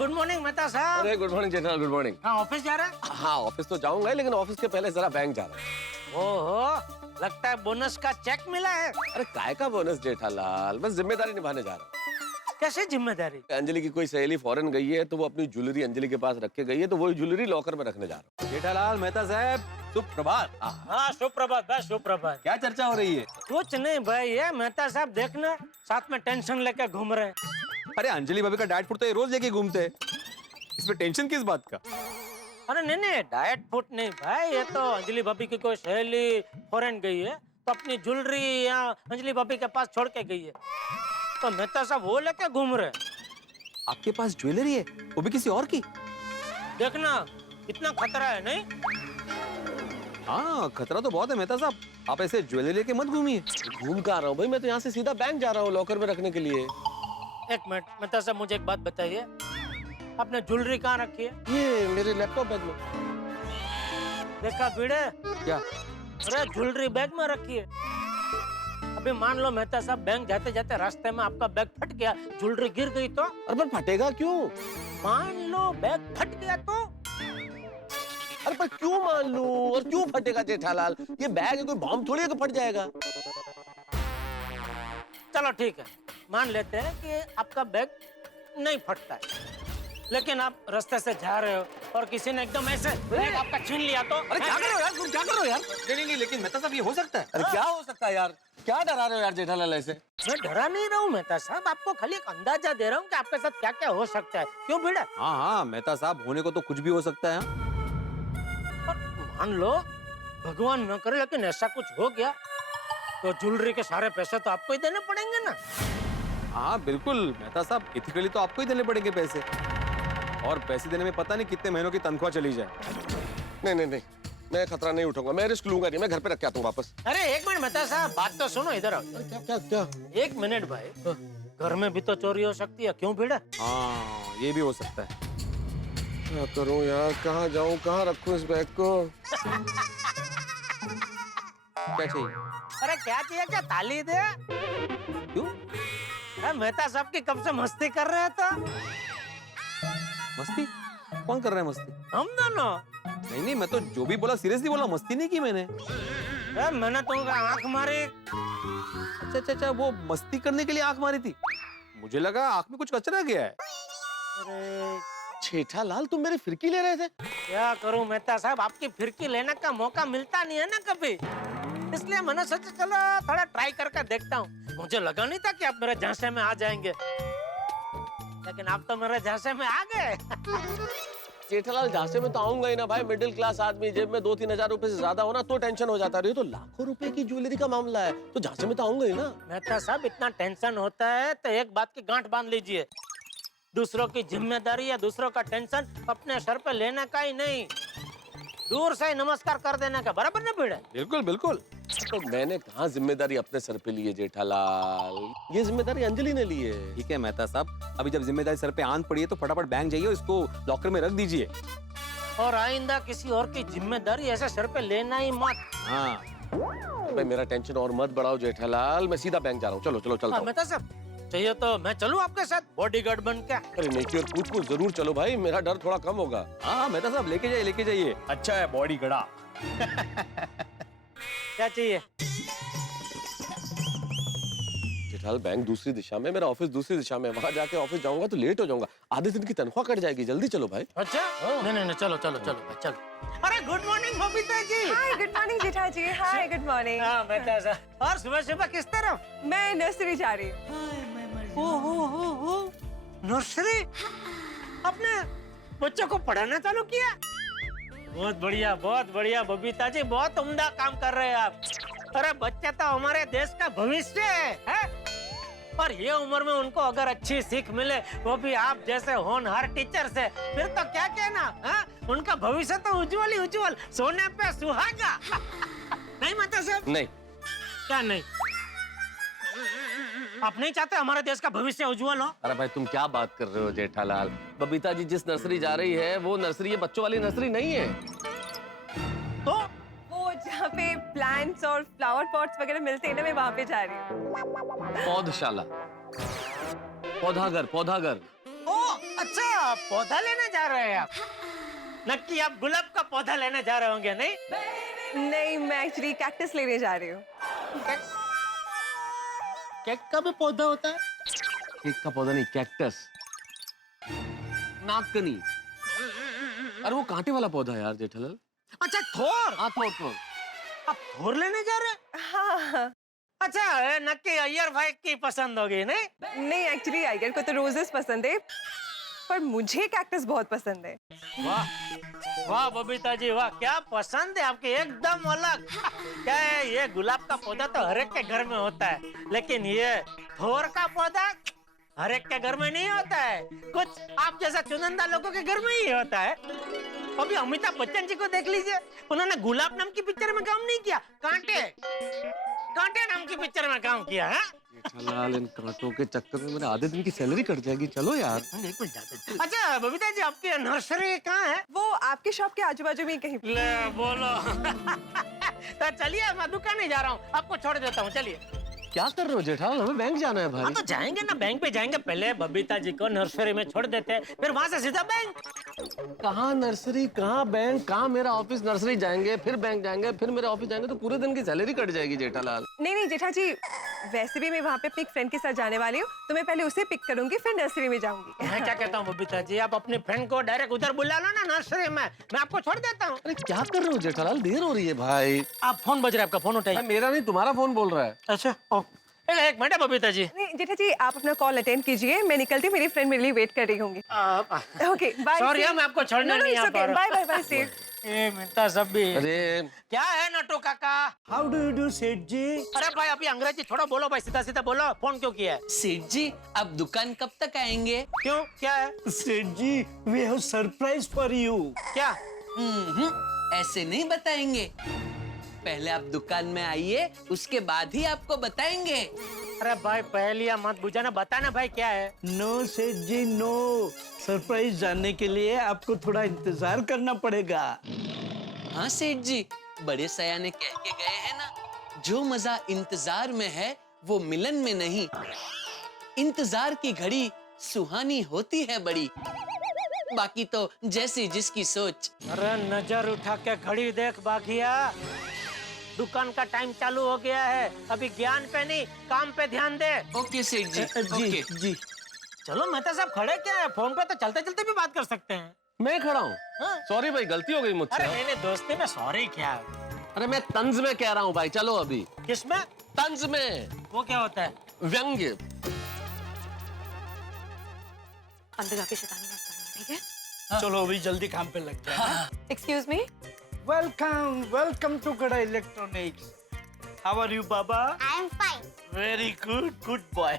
Good morning Mehta साहब। अरे good morning Jethalal, good morning. हाँ ऑफिस जा रहा है? हाँ ऑफिस तो जाऊंगा लेकिन ऑफिस के पहले जरा बैंक जा रहा हूँ। ओहो, लगता है बोनस का चेक मिला है। अरे काय का बोनस जेठालाल, बस जिम्मेदारी निभाने जा रहा हूँ। कैसे जिम्मेदारी? अंजलि की कोई सहेली फॉरेन गई है तो वो अपनी ज्वेलरी अंजलि के पास रख के गई है, तो वही ज्वेलरी लॉकर में रखने जा रहा हूँ। जेठालाल मेहता साहब सुप्रभात। हाँ सुप्रभात भाई, सुप्रभात। क्या चर्चा हो रही है? कुछ नहीं भाई, ये मेहता साहब देखना साथ में टेंशन लेके घूम रहे हैं। अरे अंजलि भाभी का डाइट फूड तो ये रोज लेके घूमते हैं, इसमें टेंशन किस बात का? अरे नहीं डाइट फूड नहीं भाई, ये तो अंजलि भाभी की कोई सहेली फॉरेन गई है तो अपनी ज्वेलरी यहाँ अंजलि भाभी के पास छोड़ के गई है, तो मेहता साहब वो लेके घूम रहे हैं। आपके पास ज्वेलरी है, वो भी किसी और की? देखना इतना खतरा है नहीं? हाँ खतरा तो बहुत है मेहता साहब, आप ऐसे ज्वेलरी लेके मत घूमिए। घूम कर आ रहा हूँ भाई, मैं तो यहाँ से सीधा बैंक जा रहा हूँ लॉकर में रखने के लिए। एक मिनट मेहता साहब, मुझे एक बात बताइए, आपने ज्वेलरी कहाँ रखी है? ये मेरे लैपटॉप बैग में। देखा भिड़े? क्या? अरे ज्वेलरी बैग में रखी है। अभी मान लो मेहता साहब बैंक जाते जाते रास्ते में आपका बैग फट गया, ज्वेलरी गिर गई तो? अरे पर फटेगा क्यों? मान लो बैग फट गया तो? अरे पर क्यों मान लूं और क्यों फटेगा जेठालाल? ये बैग है, कोई बॉम्ब थोड़ी है कि फट जाएगा। चलो ठीक है, मान लेते हैं कि आपका बैग नहीं फटता है, लेकिन आप रास्ते से जा रहे हो और किसी ने एकदम ऐसे बैग आपका छीन लिया तो? अरे क्या कर रहे हो यार, तुम क्या कर रहे हो यार? नहीं लेकिन मेहता साहब ये हो सकता है। अरे क्या हो सकता है यार, क्या डरा रहे हो यार जेठालाल ऐसे? मैं डरा नहीं रहा हूँ मेहता साहब, आपको खाली एक अंदाजा दे रहा हूँ कि आपके साथ क्या क्या हो सकता है। क्यों भिड़ा? हाँ मेहता साहब, होने को तो कुछ भी हो सकता है। मान लो भगवान न करे लेकिन ऐसा कुछ हो गया तो ज्वेलरी के सारे पैसे तो आपको ही देने पड़ेंगे ना? हाँ बिल्कुल मेहता साहब, एथिकली तो आपको ही देने पड़ेंगे पैसे, और पैसे देने में पता नहीं कितने महीनों की तनख्वाह चली जाए। नहीं, मैं खतरा नहीं उठाऊंगा, मैं रिस्क लूंगा नहीं, मैं घर पे रख के आता हूँ वापस। अरे एक मिनट मेहता साहब, बात तो सुनो, इधर आओ। क्या? एक मिनट भाई, घर में भी तो चोरी हो सकती है, क्यों भिड़ा? हाँ ये भी हो सकता है। क्या करूं यार, कहाँ जाऊं, कहाँ रखूं इस बैग को? क्या चाहिए? अरे क्या चाहिए, क्या ताली दे? क्यों? मेहता साहब की कब से मस्ती कर रहे हैं तो? मस्ती? कौन कर रहा है मस्ती? हम दोनों। नहीं मैं तो जो भी बोला सीरियसली बोला, मस्ती नहीं की मैंने। मैंने तुमको आंख मारी। अच्छा वो मस्ती करने के लिए आंख मारी थी, मुझे लगा आंख में कुछ कचरा गया है। अरे जेठालाल तुम मेरी फिरकी ले रहे थे? क्या करूं मेहता साहब, आपकी फिरकी लेने का मौका मिलता नहीं है ना कभी, इसलिए मैंने सोचा चलो थोड़ा ट्राई करके देखता हूँ। मुझे लगा नहीं था कि आप मेरे झांसे में आ जाएंगे, लेकिन आप तो मेरे झांसे में आ गए। जेठालाल झांसे में तो आऊंगा ही ना भाई, मिडिल क्लास आदमी, जेब में 2-3 हजार रुपए से ज्यादा होना तो टेंशन हो जाता है, तो लाखों रुपए की ज्वेलरी का मामला है तो झांसे में तो आऊंगा ही ना। मेहता साहब इतना टेंशन होता है तो एक बात की गांठ बांध लीजिए, दूसरों की जिम्मेदारी या दूसरों का टेंशन अपने सर पे लेने का ही नहीं, दूर से ही नमस्कार कर देने का, बराबर ना भिड़े? बिल्कुल बिल्कुल। तो मैंने कहाँ जिम्मेदारी अपने सर पे ली है जेठालाल, ये जिम्मेदारी अंजलि ने ली है। ठीक है मेहता साहब, अभी जब जिम्मेदारी सर पे आन पड़ी है तो फटाफट बैंक जाइए, इसको लॉकर में रख दीजिए। और आइंदा किसी और की जिम्मेदारी ऐसे सर पे लेना ही मत। हाँ भाई मेरा टेंशन और मत बढ़ाओ जेठालाल, मैं सीधा बैंक जा रहा हूँ, चलो चलता हूँ। मेहता साहब चाहिए तो मैं चलूं आपके साथ बॉडीगार्ड बन के? अरे नेकी और पूछ को जरूर चलो भाई, मेरा डर थोड़ा कम होगा। हाँ मेहता साहब लेके जाइए। अच्छा है बॉडी गड़ा। क्या चाहिए? जेठालाल बैंक दूसरी दिशा में, मेरा ऑफिस दूसरी दिशा में, वहां जाके ऑफिस जाऊंगा तो लेट हो जाऊंगा, आधे दिन की तनख्वाह कट जाएगी, जल्दी चलो भाई। अच्छा नहीं चलो भाई चलो। अरे good morning Babita ji. Hi good morning Jetha ji. Hi good morning. हाँ मेहता साहब, और सुबह सुबह किस तरफ? मैं नर्सरी जा रही हूँ। हो नर्सरी? अपने बच्चों को पढ़ाना चालू किया? बहुत बढ़िया बबीता जी, बहुत उम्दा काम कर रहे हैं आप। अरे बच्चे तो हमारे देश का भविष्य है? और ये उम्र में उनको अगर अच्छी सीख मिले, वो भी आप जैसे होनहार टीचर से, फिर तो क्या कहना, उनका भविष्य तो उज्जवल ही उज्जवल, सोने पे सुहागा। नहीं माता साहब? नहीं। क्या नहीं? आप नहीं चाहते हमारे देश का भविष्य उज्जवल हो? अरे भाई तुम क्या बात कर रहे हो जेठालाल, बबीता जी जिस नर्सरी जा रही है वो नर्सरी, ये बच्चों वाली नर्सरी नहीं है। तो वो जहाँ पे प्लांट्स और फ्लावर पॉट्स वगैरह मिलते हैं ना, मैं वहाँ पे जा रही हूँ। पौधशाला, पौधाघर। ओ अच्छा, पौधा लेने जा रहे हैं आप? नक्की आप गुलाब का पौधा लेने जा रहे होंगे नहीं? नहीं, मैं एक्चुअली कैक्टस लेने जा रही हूँ। केक का भी पौधा होता है? केक का पौधा नहीं, कैक्टस, नागकनी। अरे वो कांटे वाला पौधा है यार जेठालाल। अच्छा, थोर। हाँ थोर। आप थोर लेने जा रहे हैं? हाँ। अच्छा, नक्की अय्यर भाई की पसंद होगी नहीं? नहीं, एक्चुअली आइगर को तो रोजेस पसंद है, पर मुझे कैक्टस बहुत पसंद है। वाह वाह बबीता जी वाह, क्या पसंद है आपके, एकदम अलग। क्या है, ये गुलाब का पौधा तो हर एक के घर में होता है, लेकिन ये थोर का पौधा हर एक के घर में नहीं होता है, कुछ आप जैसा चुनिंदा लोगों के घर में ही होता है। अभी अमिताभ बच्चन जी को देख लीजिए, उन्होंने गुलाब नाम की पिक्चर में काम नहीं किया, कांटे नाम की पिक्चर में काम किया है। जेठालाल, इन कांटों के चक्कर में मेरे आधे दिन की सैलरी कट जाएगी। चलो यार। अच्छा बबीता जी, आपकी नर्सरी कहाँ है? वो आपके शॉप के आजू बाजू में ही कहीं। ले बोलो। तो चलिए, मैं दुकान ही जा रहा हूँ, आपको छोड़ देता हूँ, चलिए। क्या कर रहे हो जेठालाल, हमें बैंक जाना है हाँ भाई। तो जाएंगे ना, बैंक पे जाएंगे, पहले बबीता जी को नर्सरी में छोड़ देते हैं, फिर वहाँ से सीधा बैंक। कहाँ नर्सरी, कहाँ बैंक, कहाँ मेरा ऑफिस, नर्सरी जाएंगे, फिर बैंक जाएंगे, फिर मेरे ऑफिस जाएंगे, तो पूरे दिन की सैलरी कट जाएगी जेठालाल। नहीं जेठा जी, वैसे भी मैं वहाँ पे अपनी फ्रेंड के साथ जाने वाली हूँ, तो मैं पहले उसे पिक करूंगी, फिर नर्सरी में जाऊंगी। मैं क्या कहता हूँ बबीता जी, आप अपने फ्रेंड को डायरेक्ट उधर बुला लो ना नर्सरी में, मैं आपको छोड़ देता हूँ। अरे क्या कर रहे हो जेठालाल, देर हो रही है भाई। आप फोन बज रहा है, आपका फोन उठाइए। मेरा नहीं, तुम्हारा फोन बोल रहा है। अच्छा, एक मिनट बबीता जी। नहीं जेठा जी, आप अपना कॉल अटेंड कीजिए, मैं निकलती हूँ, मेरी फ्रेंड मेरे लिए वेट कर रही होंगी। Okay bye. सॉरी, मैं आपको छोड़ने नहीं आ पा रहा। Bye bye bye safe. ए मिलता सब भी। अरे क्या है नटू काका? हाउ डू यू डू सेठ जी? अरे भाई, अभी अंग्रेजी छोड़ो, बोलो भाई, सीधा सीधा बोलो, फोन क्यों किया है? सेठ जी, आप दुकान कब तक आएंगे? क्यों, क्या है? सेठ जी, we have surprise for you. क्या? ऐसे नहीं बताएंगे, पहले आप दुकान में आइए, उसके बाद ही आपको बताएंगे। अरे भाई, पहलिया मत बुझाना, बताना भाई क्या है। नो सेठ जी नो, सरप्राइज जानने के लिए आपको थोड़ा इंतजार करना पड़ेगा। हाँ सेठ जी, बड़े सयाने कह के गए हैं ना, जो मजा इंतजार में है वो मिलन में नहीं। इंतजार की घड़ी सुहानी होती है बड़ी, बाकी तो जैसी जिसकी सोच। अरे नजर उठा के घड़ी देख बाघिया, दुकान का टाइम चालू हो गया है, अभी ज्ञान पे नहीं काम पे ध्यान दे। ओके सेठ जी, जी ओके। जी। चलो मेहता साहब, खड़े क्या है, फोन पे तो चलते चलते भी बात कर सकते हैं। मैं खड़ा हूँ। हाँ? सॉरी भाई, गलती हो गई मुझसे। अरे नहीं, दोस्ती में सॉरी क्या? अरे मैं तंज में कह रहा हूँ भाई, चलो अभी। किसमें? तंज में। वो क्या होता है? व्यंग्य। अंदर जाके शैतानी मत करना, ठीक है? चलो अभी जल्दी काम पे लग जाए। Excuse me. Welcome welcome to Gada electronics. How are you बाबा? I am fine. Very good, good boy.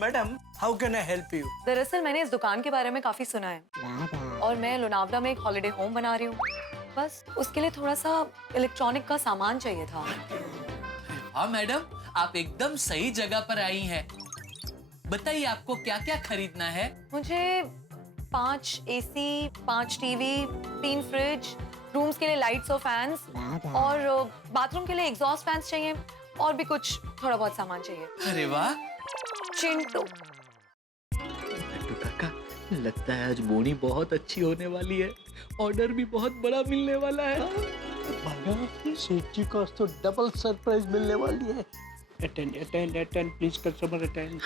Madam, how can I help you? दरअसल मैंने इस दुकान के बारे में काफी सुना है और मैं लोनावला में एक हॉलिडे होम बना रही हूँ, बस उसके लिए थोड़ा सा इलेक्ट्रॉनिक का सामान चाहिए था। हाँ मैडम, आप एकदम सही जगह पर आई हैं। बताइए आपको क्या क्या खरीदना है? मुझे 5 AC, 5 टीवी, 3 फ्रिज, रूम्स के लिए लाइट्स और फैंस, और बाथरूम के लिए एग्जॉस्ट फैंस चाहिए, और भी कुछ थोड़ा बहुत सामान चाहिए। अरे वाह, चिंटू, लड्डू काका, लगता है आज बोनी बहुत अच्छी होने वाली है, ऑर्डर भी बहुत बड़ा मिलने वाला है। सेठ जी को तो डबल सरप्राइज मिलने वाली है। Attend attend attend please customer attend.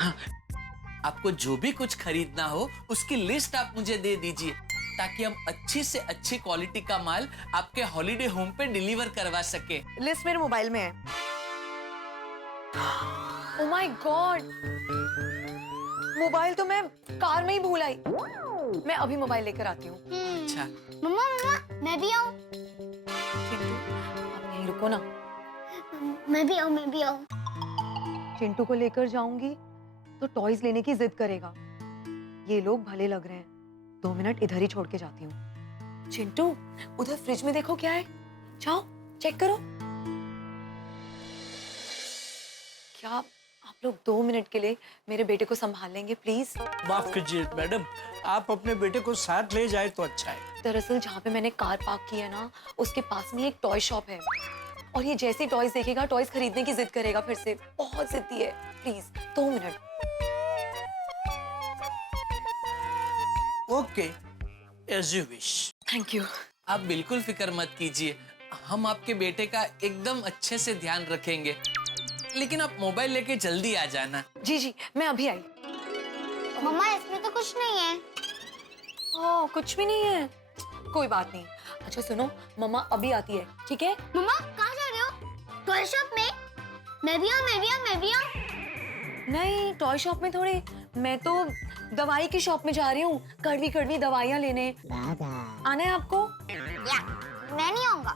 आपको जो भी कुछ खरीदना हो उसकी लिस्ट आप मुझे दे दीजिए, ताकि हम अच्छी से अच्छी क्वालिटी का माल आपके हॉलिडे होम पे डिलीवर करवा सके। लिस्ट मेरे मोबाइल में है। ओह माय गॉड, मोबाइल तो मैं कार में ही भूल आई। मैं अभी मोबाइल लेकर आती हूँ। अच्छा, मम्मा मम्मा, मैं भी आऊँ। चिंटू, आप यहीं रुको ना। मैं भी आऊँ, मैं भी आऊँ। चिंटू को लेकर जाऊंगी तो टॉयज लेने की जिद करेगा। ये लोग भले लग रहे हैं, 2 मिनट इधर ही छोड़ के जाती हूँ। चिंटू, उधर फ्रिज में देखो क्या है, जाओ चेक करो। क्या आप लोग 2 मिनट के लिए मेरे बेटे को संभाल लेंगे प्लीज? माफ कीजिए मैडम, आप अपने बेटे को साथ ले जाए तो अच्छा है। दरअसल जहाँ पे मैंने कार पार्क की है ना, उसके पास में एक टॉय शॉप है, और ये जैसे ही टॉयज देखेगा टॉयज खरीदने की जिद करेगा फिर से। बहुत जिद्दी है, please 2 minute. Okay, as you wish. Thank you. आप बिल्कुल फिक्र मत कीजिए, हम आपके बेटे का एकदम अच्छे से ध्यान रखेंगे। लेकिन आप मोबाइल लेके जल्दी आ जाना। जी जी, मैं अभी आई। मम्मा इसमें तो कुछ नहीं है। ओह, कुछ भी नहीं है, कोई बात नहीं। अच्छा सुनो, मम्मा अभी आती है, ठीक है? मम्मा कहाँ जा रहे हो? टॉय शॉप में? मैं भी आऊँ। नहीं, टॉय शॉप में थोड़ी, मैं तो दवाई की शॉप में जा रही हूँ, कड़वी कड़वी दवाइयाँ लेने। आना है आपको? या, मैं नहीं आऊंगा।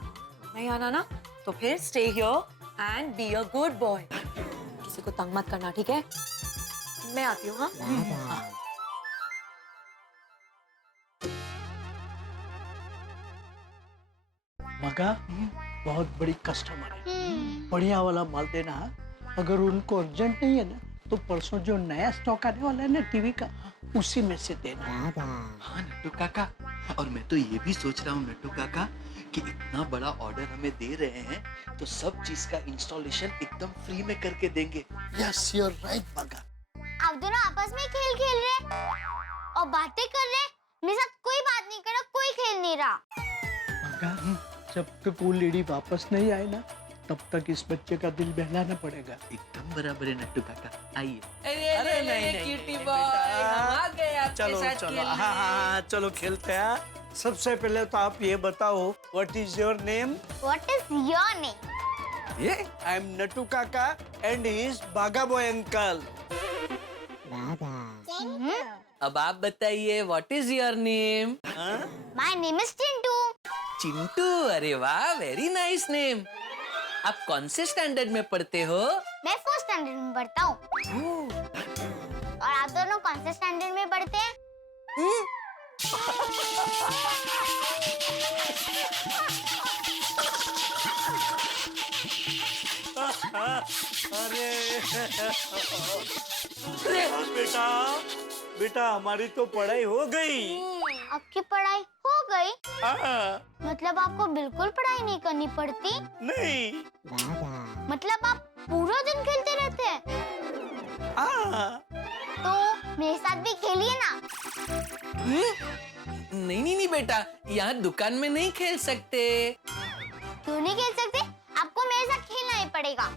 नहीं आना ना? तो फिर stay here and be a good boy. किसी को तंग मत करना, ठीक है? मैं आती हूँ। हाँ, मगा बहुत बड़ी कस्टमर है, बढ़िया वाला माल देना है। अगर उनको अर्जेंट नहीं है ना, तो परसों जो नया स्टॉक आने वाला है ना टीवी का, उसी में से देना। हाँ नट्टू काका, और मैं तो ये भी सोच रहा हूँ नट्टू काका कि इतना बड़ा ऑर्डर हमें दे रहे हैं तो सब चीज का इंस्टॉलेशन एकदम फ्री में करके देंगे। यस, यू आर राइट मगा। आप दोनों आपस में खेल खेल रहे और बातें कर रहे। मेरे साथ कोई बात नहीं कर रहा, कोई खेल नहीं रहा। मगा, जब तक वो लेडी वापस नहीं आए ना, तब तक इस बच्चे का दिल बहलाना पड़ेगा। एकदम बराबर है नट्टू काका, आइए। अरे नहीं, क्यूटी बॉय, हम आ गए आपके चलो साथ चलो, खेलने। हाँ, चलो खेलते हैं। सबसे पहले तो आप ये बताओ, what is your name? What is your name? ये आई एम नट्टू काका एंड ही इज बागा बॉय अंकल। अब आप बताइए, what is your name? My name is Chintu. Chintu, अरे वाह, वेरी नाइस नेम। आप कौन से स्टैंडर्ड में पढ़ते हो? मैं 4th स्टैंडर्ड में पढ़ता हूँ। और आप दोनों कौन से स्टैंडर्ड में पढ़ते हैं? बेटा, बेटा हमारी तो पढ़ाई हो गई। आपकी पढ़ाई हो गई? हाँ, मतलब आपको बिल्कुल पढ़ाई नहीं करनी पड़ती? नहीं। मतलब आप पूरा दिन खेलते रहते हैं? हाँ, तो मेरे साथ भी खेलिए ना। नहीं बेटा, यहाँ दुकान में नहीं खेल सकते। क्यों नहीं खेल सकते? आपको मेरे साथ खेलना ही पड़ेगा।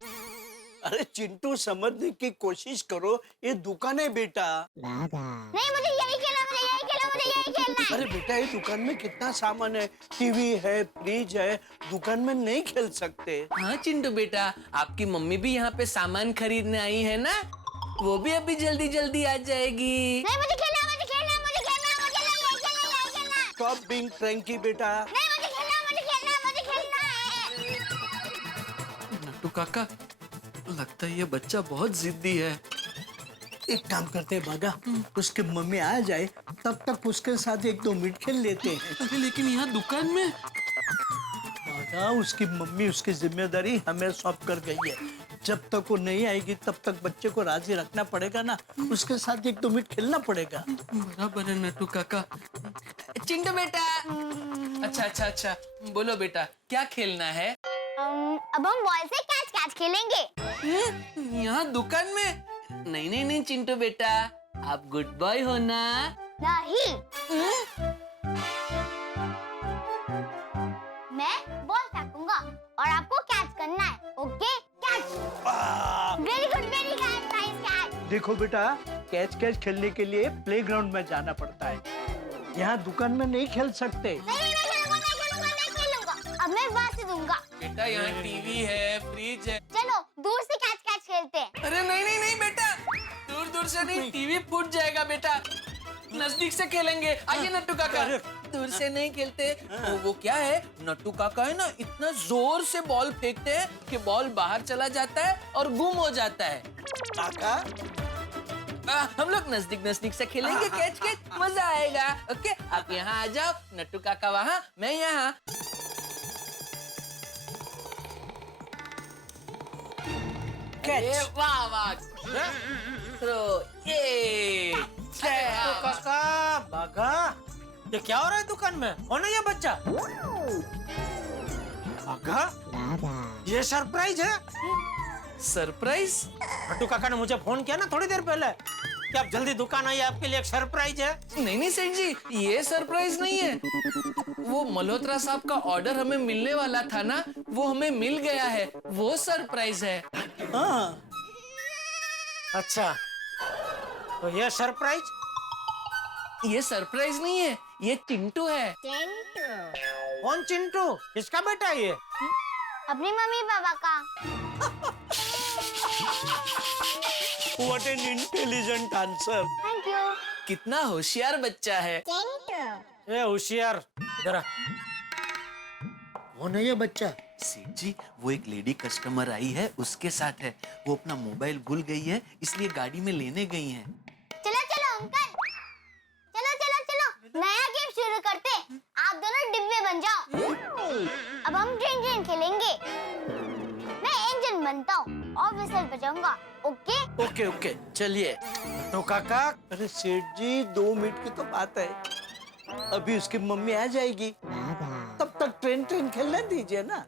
अरे चिंटू, समझने की कोशिश करो, ये दुकान है बेटा। नहीं, मुझे यही खेलना, मुझे यही खेलना, मुझे यही खेलना है। अरे बेटा, ये दुकान में कितना सामान है, टीवी है, फ्रिज है, दुकान में नहीं खेल सकते। हाँ चिंटू बेटा, आपकी मम्मी भी यहाँ पे सामान खरीदने आई है ना, वो भी अभी जल्दी जल्दी आ जाएगी। नहीं, मुझे खेलना, मुझे खेलना, मुझे खेलना, मुझे यही खेलना, यही खेलना। स्टॉप बीइंग फ्रैंकी बेटा। नहीं, मुझे खेलना, मुझे खेलना, मुझे खेलना है। नट्टू काका, लगता है ये बच्चा बहुत जिद्दी है। एक काम करते हैं बागा, उसके मम्मी आ जाए तब तक उसके साथ 1-2 मिनट खेल लेते हैं। अरे लेकिन यहाँ दुकान में। बागा, उसकी मम्मी उसकी जिम्मेदारी हमें सौंप कर गई है। जब तक वो नहीं आएगी तब तक बच्चे को राजी रखना पड़ेगा ना, उसके साथ 1-2 मिनट खेलना पड़ेगा। बराबर है नट्टू काका। चिंटू बेटा, अच्छा, बोलो बेटा, क्या खेलना है? अब हम बॉल से कैच कैच खेलेंगे। यहाँ दुकान में? नहीं चिंटू बेटा, आप गुड बॉय हो ना? नहीं, मैं बॉल फेंकूंगा और आपको कैच करना है। Okay, catch. Very good, very good, nice catch. देखो बेटा, कैच खेलने के लिए प्लेग्राउंड में जाना पड़ता है, यहाँ दुकान में नहीं खेल सकते। नहीं खेलूंगा। अब मैं वहाँ से दूंगा। बेटा, यहाँ टीवी है, फ्रिज है। चलो दूर से कैच कैच खेलते हैं। अरे नहीं बेटा, दूर से नहीं, टीवी फूट जाएगा बेटा। नजदीक से खेलेंगे। आइए नट्टू काका, दूर से नहीं खेलते। वो क्या है, नट्टू काका है ना, इतना जोर से बॉल फेंकते हैं कि बॉल बाहर चला जाता है और गुम हो जाता है। काका, हम लोग नजदीक से खेलेंगे कैच कैच, मजा आएगा। ओके, आप यहाँ आ जाओ, नट्टू काका वहाँ, मैं यहाँ। कैच। वाह, थ्रो, ये। काका, बागा, ये क्या हो रहा है दुकान में? कौन है ये बच्चा? बागा, ये सरप्राइज है। सरप्राइज? नट्टू काका ने मुझे फोन किया ना थोड़ी देर पहले, कि आप जल्दी दुकान आइए, आपके लिए एक सरप्राइज है। नहीं नहीं सेठ जी, ये सरप्राइज नहीं है। वो मल्होत्रा साहब का ऑर्डर हमें मिलने वाला था ना, वो हमें मिल गया है, वो सरप्राइज है। हाँ। अच्छा, तो ये सरप्राइज? ये सरप्राइज नहीं है, ये चिंटू है। कौन चिंटू? किसका बेटा है ये? अपनी मम्मी पापा का। What an intelligent answer. Thank you. कितना होशियार बच्चा है। ये होशियार, इधर आ। कौन है ये बच्चा? सेठ जी, वो एक लेडी कस्टमर आई है, उसके साथ है। वो अपना मोबाइल भूल गई है, इसलिए गाड़ी में लेने गई हैं। चलो चलो अंकल, चलो चलो चलो नया गेम शुरू करते। आप दोनों डिब्बे बन जाओ। अब हम ट्रेन ट्रेन खेलेंगे। मैं इंजन बनता हूँ और विसल बजाऊंगा। ओके? ओके ओके, चलिए। तो काका, अरे सेठ जी, 2 मिनट की तो बात है, अभी उसकी मम्मी आ जाएगी, तब तक ट्रेन ट्रेन खेलने दीजिए ना।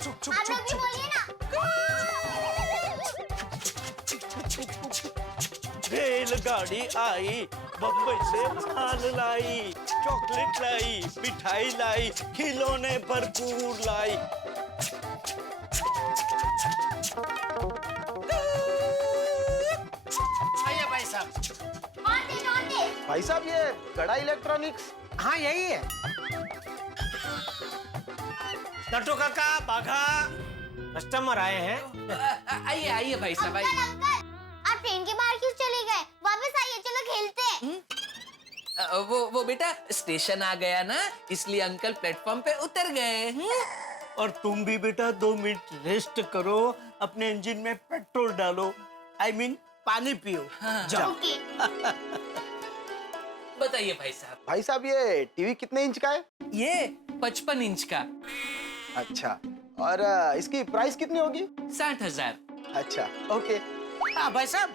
चलो आप लोग भी बोलिए ना। रेलगाड़ी आई, बम्बई से माल लाई, चॉकलेट लाई, मिठाई लाई, खिलौने भरपूर लाई। आइए भाई साहब। और दे। भाई साहब, ये गड़ा इलेक्ट्रॉनिक्स। हाँ यही है। नट्टू काका, बाघा, कस्टमर आए हैं। आइए आइए भाई साहब, आइए। अंकल, आप ट्रेन के बाहर क्यों चले गए? वापस आइए, चलो खेलते हैं। वो बेटा स्टेशन आ गया ना, इसलिए अंकल प्लेटफॉर्म पे उतर गए। और तुम भी बेटा 2 मिनट रेस्ट करो, अपने इंजन में पेट्रोल डालो, I mean पानी पियो। हाँ। जाओ। ओके। बताइए भाई साहब। भाई साहब, ये टीवी कितने इंच का है? ये 55 इंच का। अच्छा, और इसकी प्राइस कितनी होगी? 60,000। अच्छा, ओके। हाँ भाई साहब,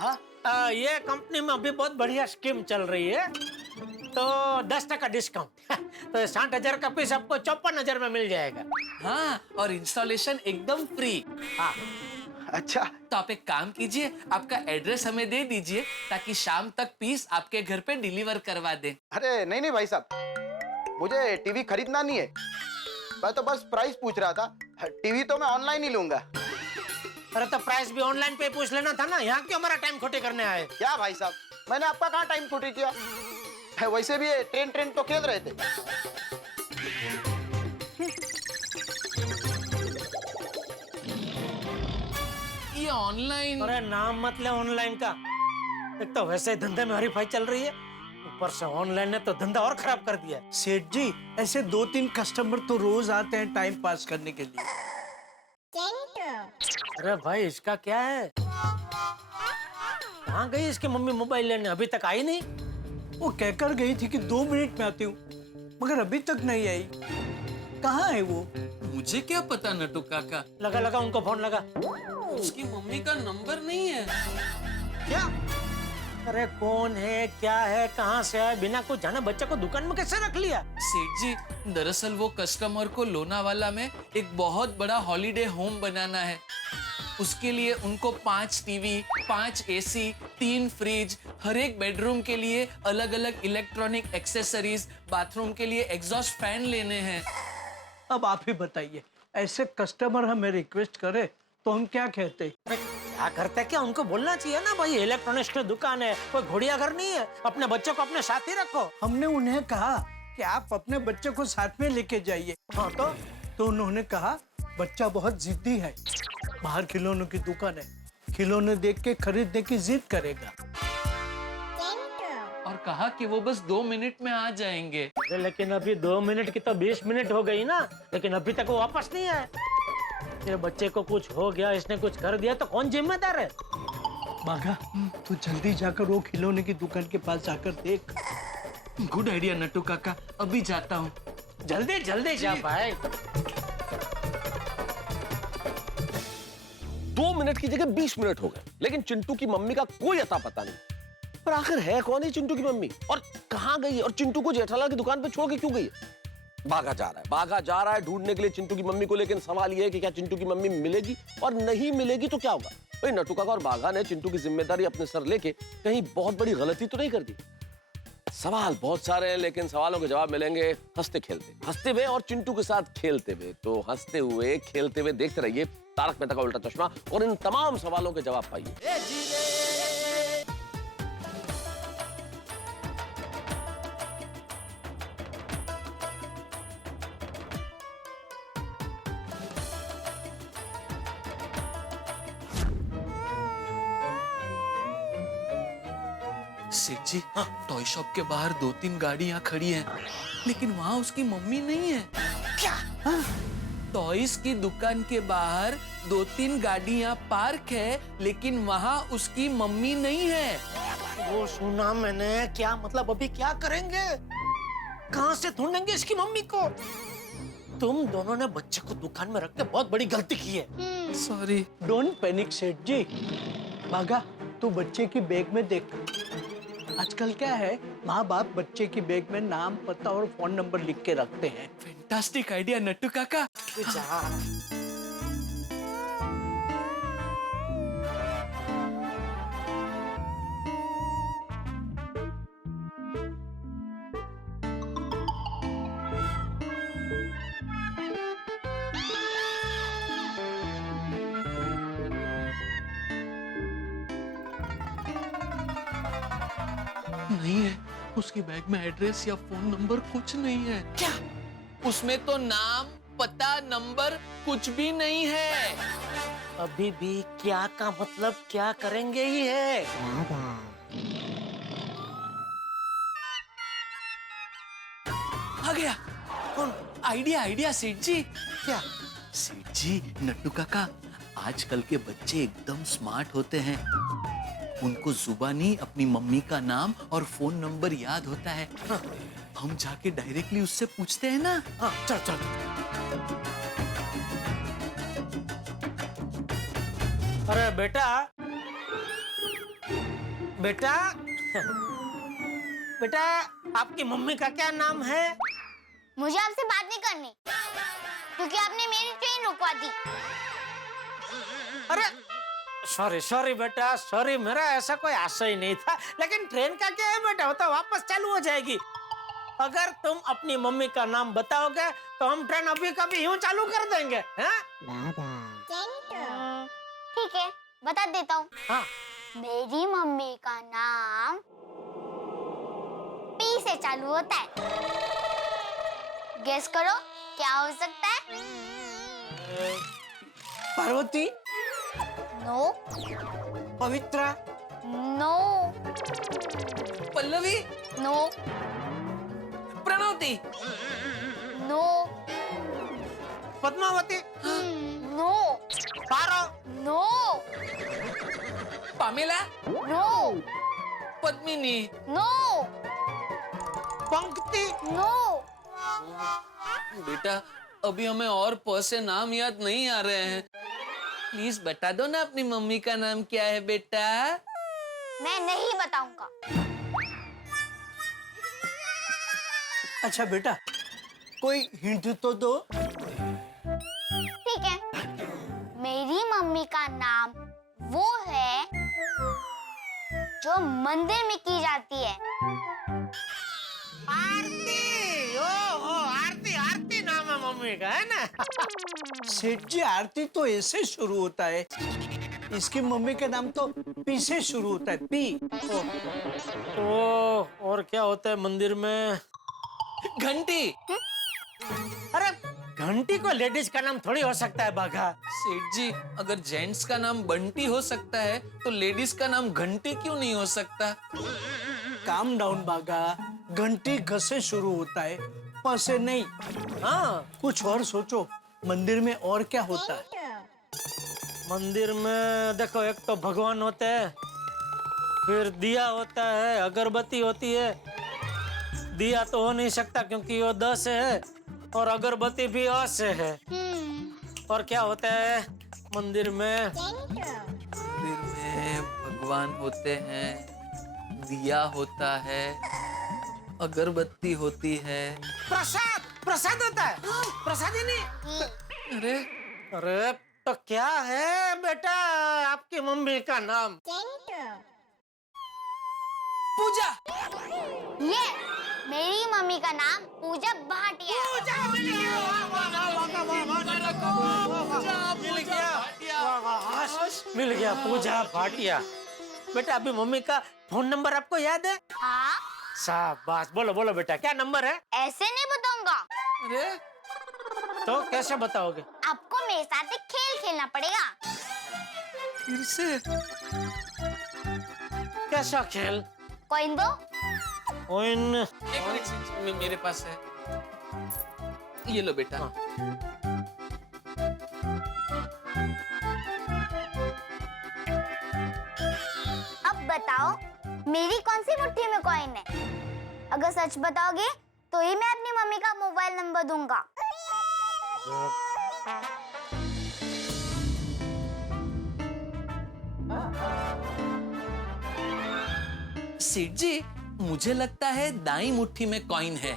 हाँ, ये कंपनी में अभी बहुत बढ़िया स्कीम चल रही है, तो 10% डिस्काउंट। तो 60,000 का पीस आपको 54,000 में मिल जाएगा। हाँ, और इंस्टॉलेशन एकदम फ्री। हाँ। अच्छा। तो आप एक काम कीजिए, आपका एड्रेस हमें दे दीजिए, ताकि शाम तक पीस आपके घर पे डिलीवर करवा दें। अरे नहीं नहीं भाई साहब, मुझे टीवी खरीदना नहीं है, मैं तो बस प्राइस पूछ रहा था। टीवी तो मैं ऑनलाइन ही लूंगा। अरे तो प्राइस भी ऑनलाइन पे पूछ लेना था ना, यहाँ क्यों हमारा टाइम खोटे करने आए? क्या भाई साहब, मैंने आपका कहाँ टाइम खोटी किया? वैसे भी ये ट्रेन ट्रेन तो खेल रहे थे। ये ऑनलाइन। अरे नाम मत ले ऑनलाइन का, एक तो वैसे ही धंधे में हरीफाई चल रही है, ऊपर से ऑनलाइन ने तो धंधा और खराब कर दिया। सेठ जी, ऐसे 2-3 कस्टमर तो रोज आते हैं टाइम पास करने के लिए। अरे भाई, इसका क्या है? कहाँ गई इसकी मम्मी मोबाइल लेने? अभी तक आई नहीं। वो कहकर गई थी कि 2 मिनट में आती हूँ, मगर अभी तक नहीं आई। कहाँ है वो? मुझे क्या पता नटू काका, लगा लगा उनको फोन लगा। उसकी मम्मी का नंबर नहीं है। क्या? अरे कौन है, क्या है, कहाँ से है, बिना कुछ जाने बच्चे को दुकान में कैसे रख लिया? सेठ जी, दरअसल वो कस्टमर को लोनावाला में एक बहुत बड़ा हॉलिडे होम बनाना है। उसके लिए उनको 5 टीवी, 5 एसी, 3 फ्रिज, हर एक बेडरूम के लिए अलग अलग इलेक्ट्रॉनिक एक्सेसरीज, बाथरूम के लिए एग्जॉस्ट फैन लेने हैं। अब आप ही बताइए, ऐसे कस्टमर हमें रिक्वेस्ट करे तो हम क्या कहते? क्या करते क्या? उनको बोलना चाहिए ना, भाई इलेक्ट्रॉनिक्स की दुकान है, कोई घोड़िया घर नहीं है, अपने बच्चे को अपने साथ ही रखो। हमने उन्हें कहा कि आप अपने बच्चे को साथ में लेके जाइए। हाँ तो उन्होंने कहा बच्चा बहुत जिद्दी है, बाहर खिलौनों की दुकान है, खिलौने देख के खरीदने की जिद करेगा। और कहा कि वो बस 2 मिनट में आ जाएंगे। लेकिन अभी 2 मिनट की तो 20 मिनट हो गई ना, लेकिन अभी तक वो वापस नहीं आए। तेरे बच्चे को कुछ हो गया, इसने कुछ कर दिया तो कौन जिम्मेदार है? बाघा, तू जल्दी जाकर वो खिलौने की दुकान के पास जाकर देख। गुड आइडिया नट्टू काका, अभी जाता हूँ। जल्दी जल्दी जा भाई। 2 मिनट की जगह 20 मिनट हो गए, लेकिन चिंटू की मम्मी का कोई अता पता नहीं। पर आखिर है कौन है चिंटू की मम्मी, और कहाँ गई है, और चिंटू को जेठालाल की दुकान पे छोड़ के क्यों गई है? भागा जा रहा है ढूंढने के लिए चिंटू की मम्मी को। लेकिन सवाल ये है कि क्या चिंटू की मम्मी मिलेगी, और नहीं मिलेगी तो क्या होगा? भाई नट्टू काका और बाघा ने चिंटू की जिम्मेदारी अपने सर लेके कहीं बहुत बड़ी गलती तो नहीं कर दी? सवाल बहुत सारे हैं, लेकिन सवालों के जवाब मिलेंगे हंसते हुए और चिंटू के साथ खेलते हुए। तो हंसते हुए खेलते हुए देखते रहिए तारक मेहता का उल्टा चश्मा और इन तमाम सवालों के जवाब पाइए। सेठ जी, टॉय शॉप के बाहर 2-3 गाड़ियां खड़ी हैं, लेकिन वहाँ उसकी मम्मी नहीं है। क्या? टॉयज की दुकान के बाहर 2-3 गाड़ियां पार्क है, लेकिन वहाँ उसकी मम्मी नहीं है। वो सुना मैंने। क्या मतलब? अभी क्या करेंगे? कहाँ से ढूंढेंगे इसकी मम्मी को? तुम दोनों ने बच्चे को दुकान में रख के बहुत बड़ी गलती की है। सॉरी। डोंट पैनिक सेठ जी। भागा, तू बच्चे की बैग में देख। आजकल क्या है, माँ बाप बच्चे की बैग में नाम, पता और फोन नंबर लिख के रखते हैं। फैंटास्टिक आइडिया नट्टू काका। नहीं है, उसकी बैग में एड्रेस या फोन नंबर कुछ नहीं है। क्या? उसमें तो नाम, पता, नंबर कुछ भी नहीं है। अभी भी क्या का मतलब क्या करेंगे ही है। आ गया। कौन? आइडिया सेठ जी। क्या? सेठ जी, नट्टू काका, आजकल के बच्चे एकदम स्मार्ट होते हैं। उनको जुबानी अपनी मम्मी का नाम और फोन नंबर याद होता है। हम जाके डायरेक्टली उससे पूछते हैं ना। हाँ, चल। अरे बेटा आपकी मम्मी का क्या नाम है? मुझे आपसे बात नहीं करनी, क्योंकि आपने मेरी ट्रेन रुकवा दी। अरे सॉरी बेटा, सॉरी, मेरा ऐसा कोई आशय ही नहीं था। लेकिन ट्रेन का क्या है बेटा, वो तो वापस चालू हो जाएगी। अगर तुम अपनी मम्मी का नाम बताओगे तो हम ट्रेन अभी कभी यूं चालू कर देंगे। ठीक है, बता देता हूँ। हाँ। मेरी मम्मी का नाम पी से चालू होता है। गेस करो क्या हो सकता है? Parvati. No. Pavitra. No. Pallavi. No. Pranavati. No. Padmavati. No. Paro. No. Pamela. No. Padmini. No. Pankti. No. बेटा, अभी हमें और प से नाम याद नहीं आ रहे हैं। प्लीज बता दो ना अपनी मम्मी का नाम क्या है बेटा। मैं नहीं बताऊंगा। अच्छा बेटा, कोई हिंट तो दो। ठीक है, मेरी मम्मी का नाम वो है जो मंदिर में की जाती है। आरती। ओ आरती नाम है मम्मी का, है ना? सेठ जी, आरती तो ऐसे शुरू होता है। इसकी मम्मी का नाम तो पी से शुरू होता है, पी। और क्या होता है मंदिर में? घंटी। अरे घंटी को लेडीज का नाम थोड़ी हो सकता है बाघा। सेठ जी, अगर जेंट्स का नाम बंटी हो सकता है तो लेडीज का नाम घंटी क्यों नहीं हो सकता? काम डाउन बागा, घंटी घ से शुरू होता है, प से नहीं। हाँ, कुछ और सोचो, मंदिर में और क्या होता है? मंदिर में देखो, एक तो भगवान होते हैं, फिर दिया होता है, अगरबत्ती होती है। दिया तो हो नहीं सकता क्योंकि वो 10 से है, और अगरबत्ती भी 8 से है। और क्या होता है मंदिर में? मंदिर में भगवान होते हैं, दिया होता है, अगरबत्ती होती है। प्रसाद। प्रसाद होता है। प्रसाद ही नहीं। अरे अरे तो क्या है बेटा आपकी मम्मी का नाम? पूजा। ये मेरी मम्मी का नाम पूजा भाटिया। मिल गया पूजा भाटिया। बेटा अभी मम्मी का फोन नंबर आपको याद है? हाँ। शाबाश, बोलो बोलो बेटा क्या नंबर है? ऐसे नहीं बताऊंगा। अरे तो कैसे बताओगे? आपको मेरे साथ एक खेल खेलना पड़ेगा। फिर से? कैसा खेल? कॉइन दो। कॉइन? एक मिनट, मेरे पास है, ये लो बेटा। अब बताओ मेरी कौन सी मुट्ठी में कॉइन है? अगर सच बताओगे तो ही मैं अपनी मम्मी का मोबाइल नंबर दूंगा। सेठ जी, मुझे लगता है दाई मुट्ठी में कॉइन है।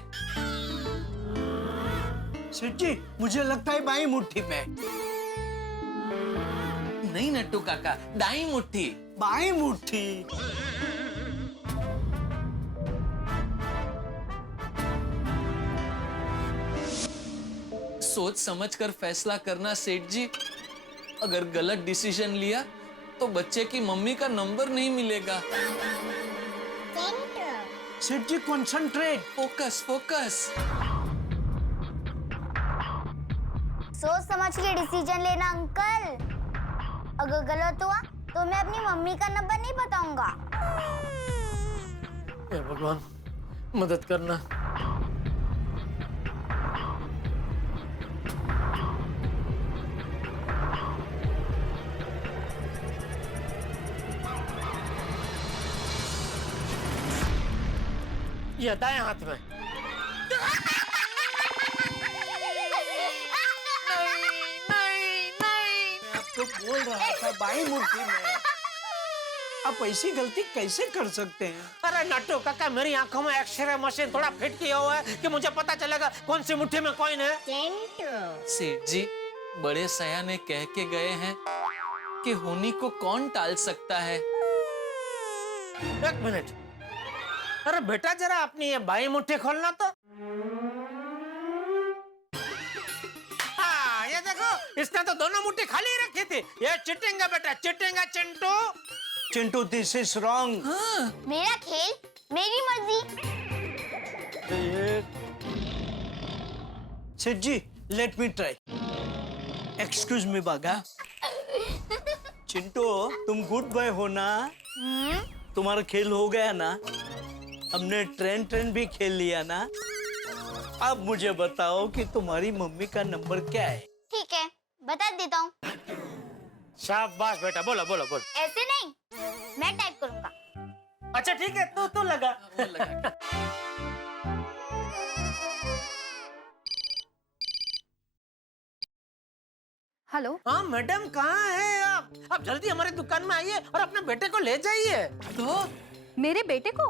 सेठ जी मुझे लगता है बाई मुट्ठी में। नहीं नट्टू काका, दाई मुट्ठी। बाई मुट्ठी। सोच समझकर फैसला करना सेठ जी। अगर गलत डिसीजन लिया तो बच्चे की मम्मी का नंबर नहीं मिलेगा। सेठ जी कंसंट्रेट। Focus focus. सोच समझ के डिसीजन लेना अंकल। अगर गलत हुआ तो मैं अपनी मम्मी का नंबर नहीं बताऊंगा। हे भगवान मदद करना। ये दाएं हाथ में। तो बोल रहा था बाई मुट्ठी में। आप ऐसी गलती कैसे कर सकते हैं? अरे नट्टू काका मेरी आंखों में एक्सरे मशीन थोड़ा फिट किया हुआ है कि मुझे पता चलेगा कौन सी मुट्ठी में कॉइन है। सेठ जी, बड़े सयाने कह के गए हैं कि होनी को कौन टाल सकता है। एक मिनट। अरे बेटा जरा अपनी ये बाई मुट्ठी खोलना तो। हाँ ये देखो इसने तो दोनों मुट्ठी खाली रखी थी। ये चीटिंग है बेटा, चीटिंग है Chintu. Chintu this is wrong. मेरा खेल मेरी मर्जी। सेठ जी let me try. Excuse me Bagha. Chintu तुम गुड बॉय हो ना? तुम्हारा खेल हो गया ना? हमने ट्रेन भी खेल लिया ना? अब मुझे बताओ कि तुम्हारी मम्मी का नंबर क्या है? ठीक है बता देता हूँ। शाबाश बेटा, बोलो बोलो बोलो। ऐसे नहीं, मैं टाइप करूंगा। अच्छा ठीक है तू लगा। वो लगा। हेलो। हाँ मैडम कहाँ है आप? आप जल्दी हमारी दुकान में आइए और अपने बेटे को ले जाइए। तो मेरे बेटे को?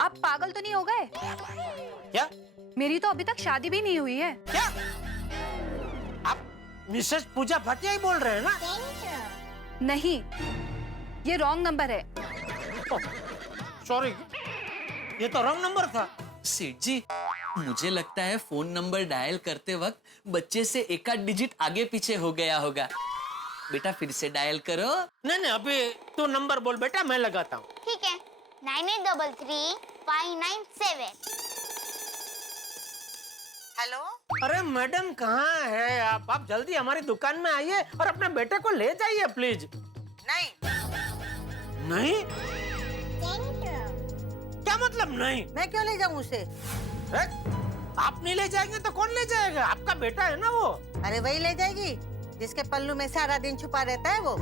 आप पागल तो नहीं हो गए? क्या? मेरी तो अभी तक शादी भी नहीं हुई है। क्या? आप मिसेस पूजा भाटिया ही बोल रहे हैं ना? नहीं, ये रॉन्ग नंबर है। सॉरी, ये तो रॉन्ग नंबर था। सेठ जी, मुझे लगता है फोन नंबर डायल करते वक्त बच्चे से एक आध डिजिट आगे पीछे हो गया होगा। बेटा फिर से डायल करो। नहीं अभी तू नंबर बोल बेटा, मैं लगाता हूँ। ठीक है 9833-597। हेलो। अरे मैडम कहाँ है आप जल्दी हमारी दुकान में आइए और अपने बेटे को ले जाइए प्लीज। नहीं। नहीं? क्या मतलब नहीं? मैं क्यों ले जाऊं उसे? आप नहीं ले जाएंगे तो कौन ले जाएगा? आपका बेटा है ना वो। अरे वही ले जाएगी जिसके पल्लू में सारा दिन छुपा रहता है वो।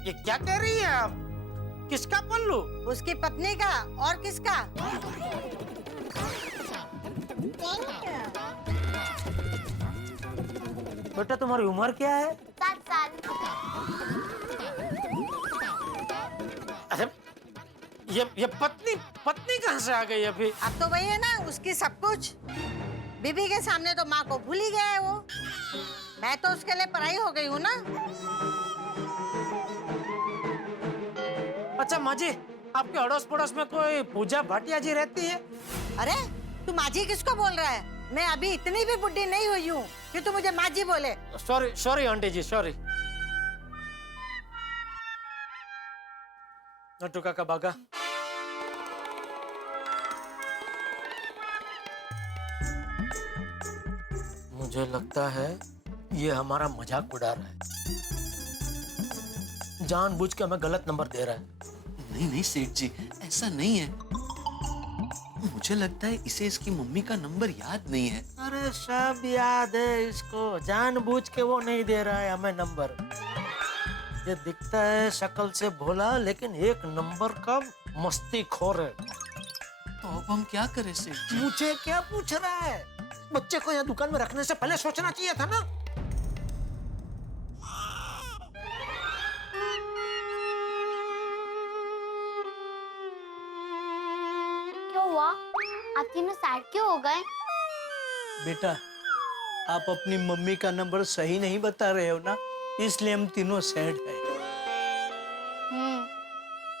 ये क्या कह रही है आप? किसका पल्लू? उसकी पत्नी का, और किसका? बेटा तुम्हारी उम्र क्या है? 7 साल। अरे ये पत्नी पत्नी कहाँ से आ गई अभी? अब तो वही है ना उसकी सब कुछ। बीबी के सामने तो माँ को भूल ही गया है वो। मैं तो उसके लिए पराई हो गई हूँ ना। अच्छा माँ जी, आपके अड़ोस पड़ोस में कोई पूजा भाटिया जी रहती है? अरे तू माँ जी किसको बोल रहा है? मैं अभी इतनी भी बुढ़ी नहीं हुई हूँ कि तू मुझे माँ जी बोले। सॉरी सॉरी आंटी जी, सॉरी। नट्टू काका भागा। मुझे लगता है ये हमारा मजाक उड़ा रहा है, जानबूझ के हमें गलत नंबर दे रहा है। नहीं नहीं सेठ जी, ऐसा नहीं है। मुझे लगता है इसे इसकी मम्मी का नंबर याद नहीं है। अरे सब याद है इसको, जानबूझ के वो नहीं दे रहा है हमें नंबर। ये दिखता है शक्ल से भोला, लेकिन एक नंबर का मस्ती खोर है। तो अब हम क्या करें सेठ जी? मुझे क्या पूछ रहा है? बच्चे को यहाँ दुकान में रखने से पहले सोचना चाहिए था ना। क्यों हुआ? आप तीनों सैड क्यों हो गए? बेटा, आप अपनी मम्मी का नंबर सही नहीं बता रहे हो ना, इसलिए हम तीनों सैड हैं।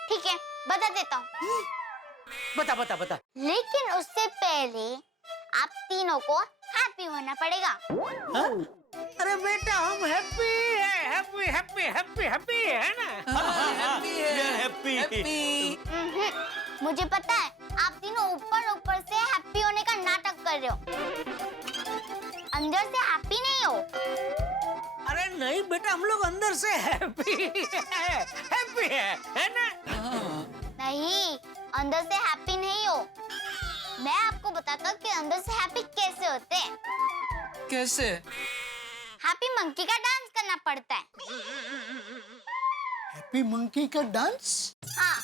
ठीक है, बता देता हूँ। बता बता बता। लेकिन उससे पहले आप तीनों को हैप्पी होना पड़ेगा। हाँ? अरे बेटा, हम हैप्पी है, हैप्पी हैप्पी हैप्पी हैप्पी है ना? हैप्पी। मुझे पता है आप तीनों ऊपर ऊपर से हैप्पी होने का नाटक कर रहे हो, अंदर से हैप्पी नहीं हो। अरे नहीं बेटा, हम लोग अंदर से हैप्पी है ना? नहीं, अंदर से हैप्पी नहीं हो। मैं आपको बताता हूँ कि अंदर से हैप्पी कैसे होते हैं। कैसे? हैप्पी मंकी का डांस करना पड़ता है। हैप्पी मंकी का डांस? हाँ।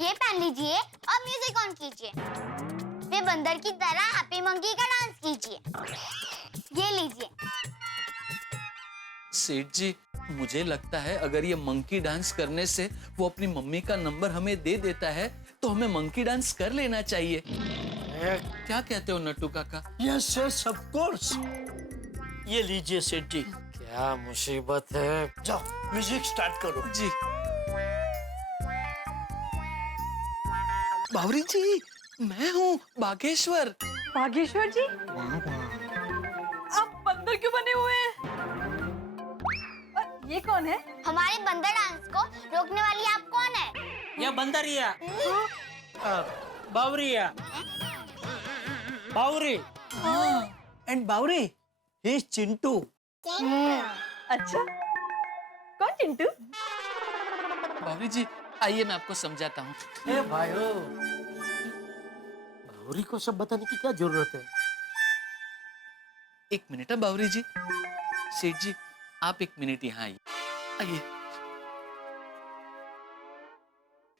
ये पहन लीजिए और म्यूजिक ऑन कीजिए। फिर बंदर की तरह हैप्पी मंकी का डांस कीजिए। ये लीजिए। सेठ जी, मुझे लगता है अगर ये मंकी डांस करने से वो अपनी मम्मी का नंबर हमें दे देता है तो हमें मंकी डांस कर लेना चाहिए। क्या कहते हो नट्टू काका? Yes yes of course. ये लीजिए सेठ जी। क्या मुसीबत है। जाओ म्यूजिक स्टार्ट करो। जी। बावरी जी, मैं हूँ बागेश्वर। बागेश्वर जी, आप बंदर क्यों बने हुए हैं? और ये कौन है? हमारे बंदर डांस को रोकने वाली आप कौन है? ये बंदरिया, बावरिया, Bawri. And Bawri, he is Chintu. अच्छा, कौन चिंटू? बावरी जी, आइए मैं आपको समझाता हूँ। ए भाइयों, बावरी को सब बताने की क्या जरूरत है? एक मिनट है बावरी जी। सेठ जी, आप एक मिनट यहाँ आइए। आइए।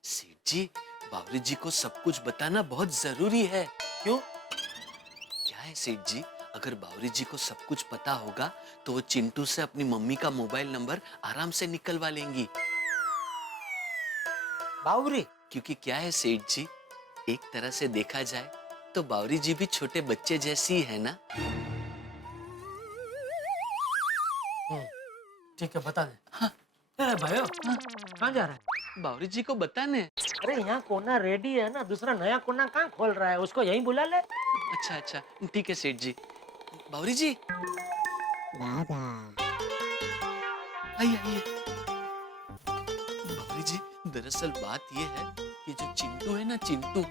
सेठ जी, बावरी जी को सब कुछ बताना बहुत जरूरी है। क्यों? क्या है सेठ जी, अगर बावरी जी को सब कुछ पता होगा तो वो चिंटू से अपनी मम्मी का मोबाइल नंबर आराम से निकलवा लेंगी। बावरी? क्योंकि क्या है सेठ जी, एक तरह से देखा जाए तो बावरी जी भी छोटे बच्चे जैसी है ना। ठीक है, बता दे। हाँ। ए भाइयों, कहाँ जा रहा है? बावरी जी को बताने। अरे यहाँ कोना रेडी है ना, दूसरा नया कोना कहाँ खोल रहा है, उसको यहीं बुला ले। अच्छा अच्छा, ठीक है सेठ जी। बावरी जी, आइए आइए। बावरी जी, दरअसल बात ये है कि जो चिंटू है ना, चिंटू,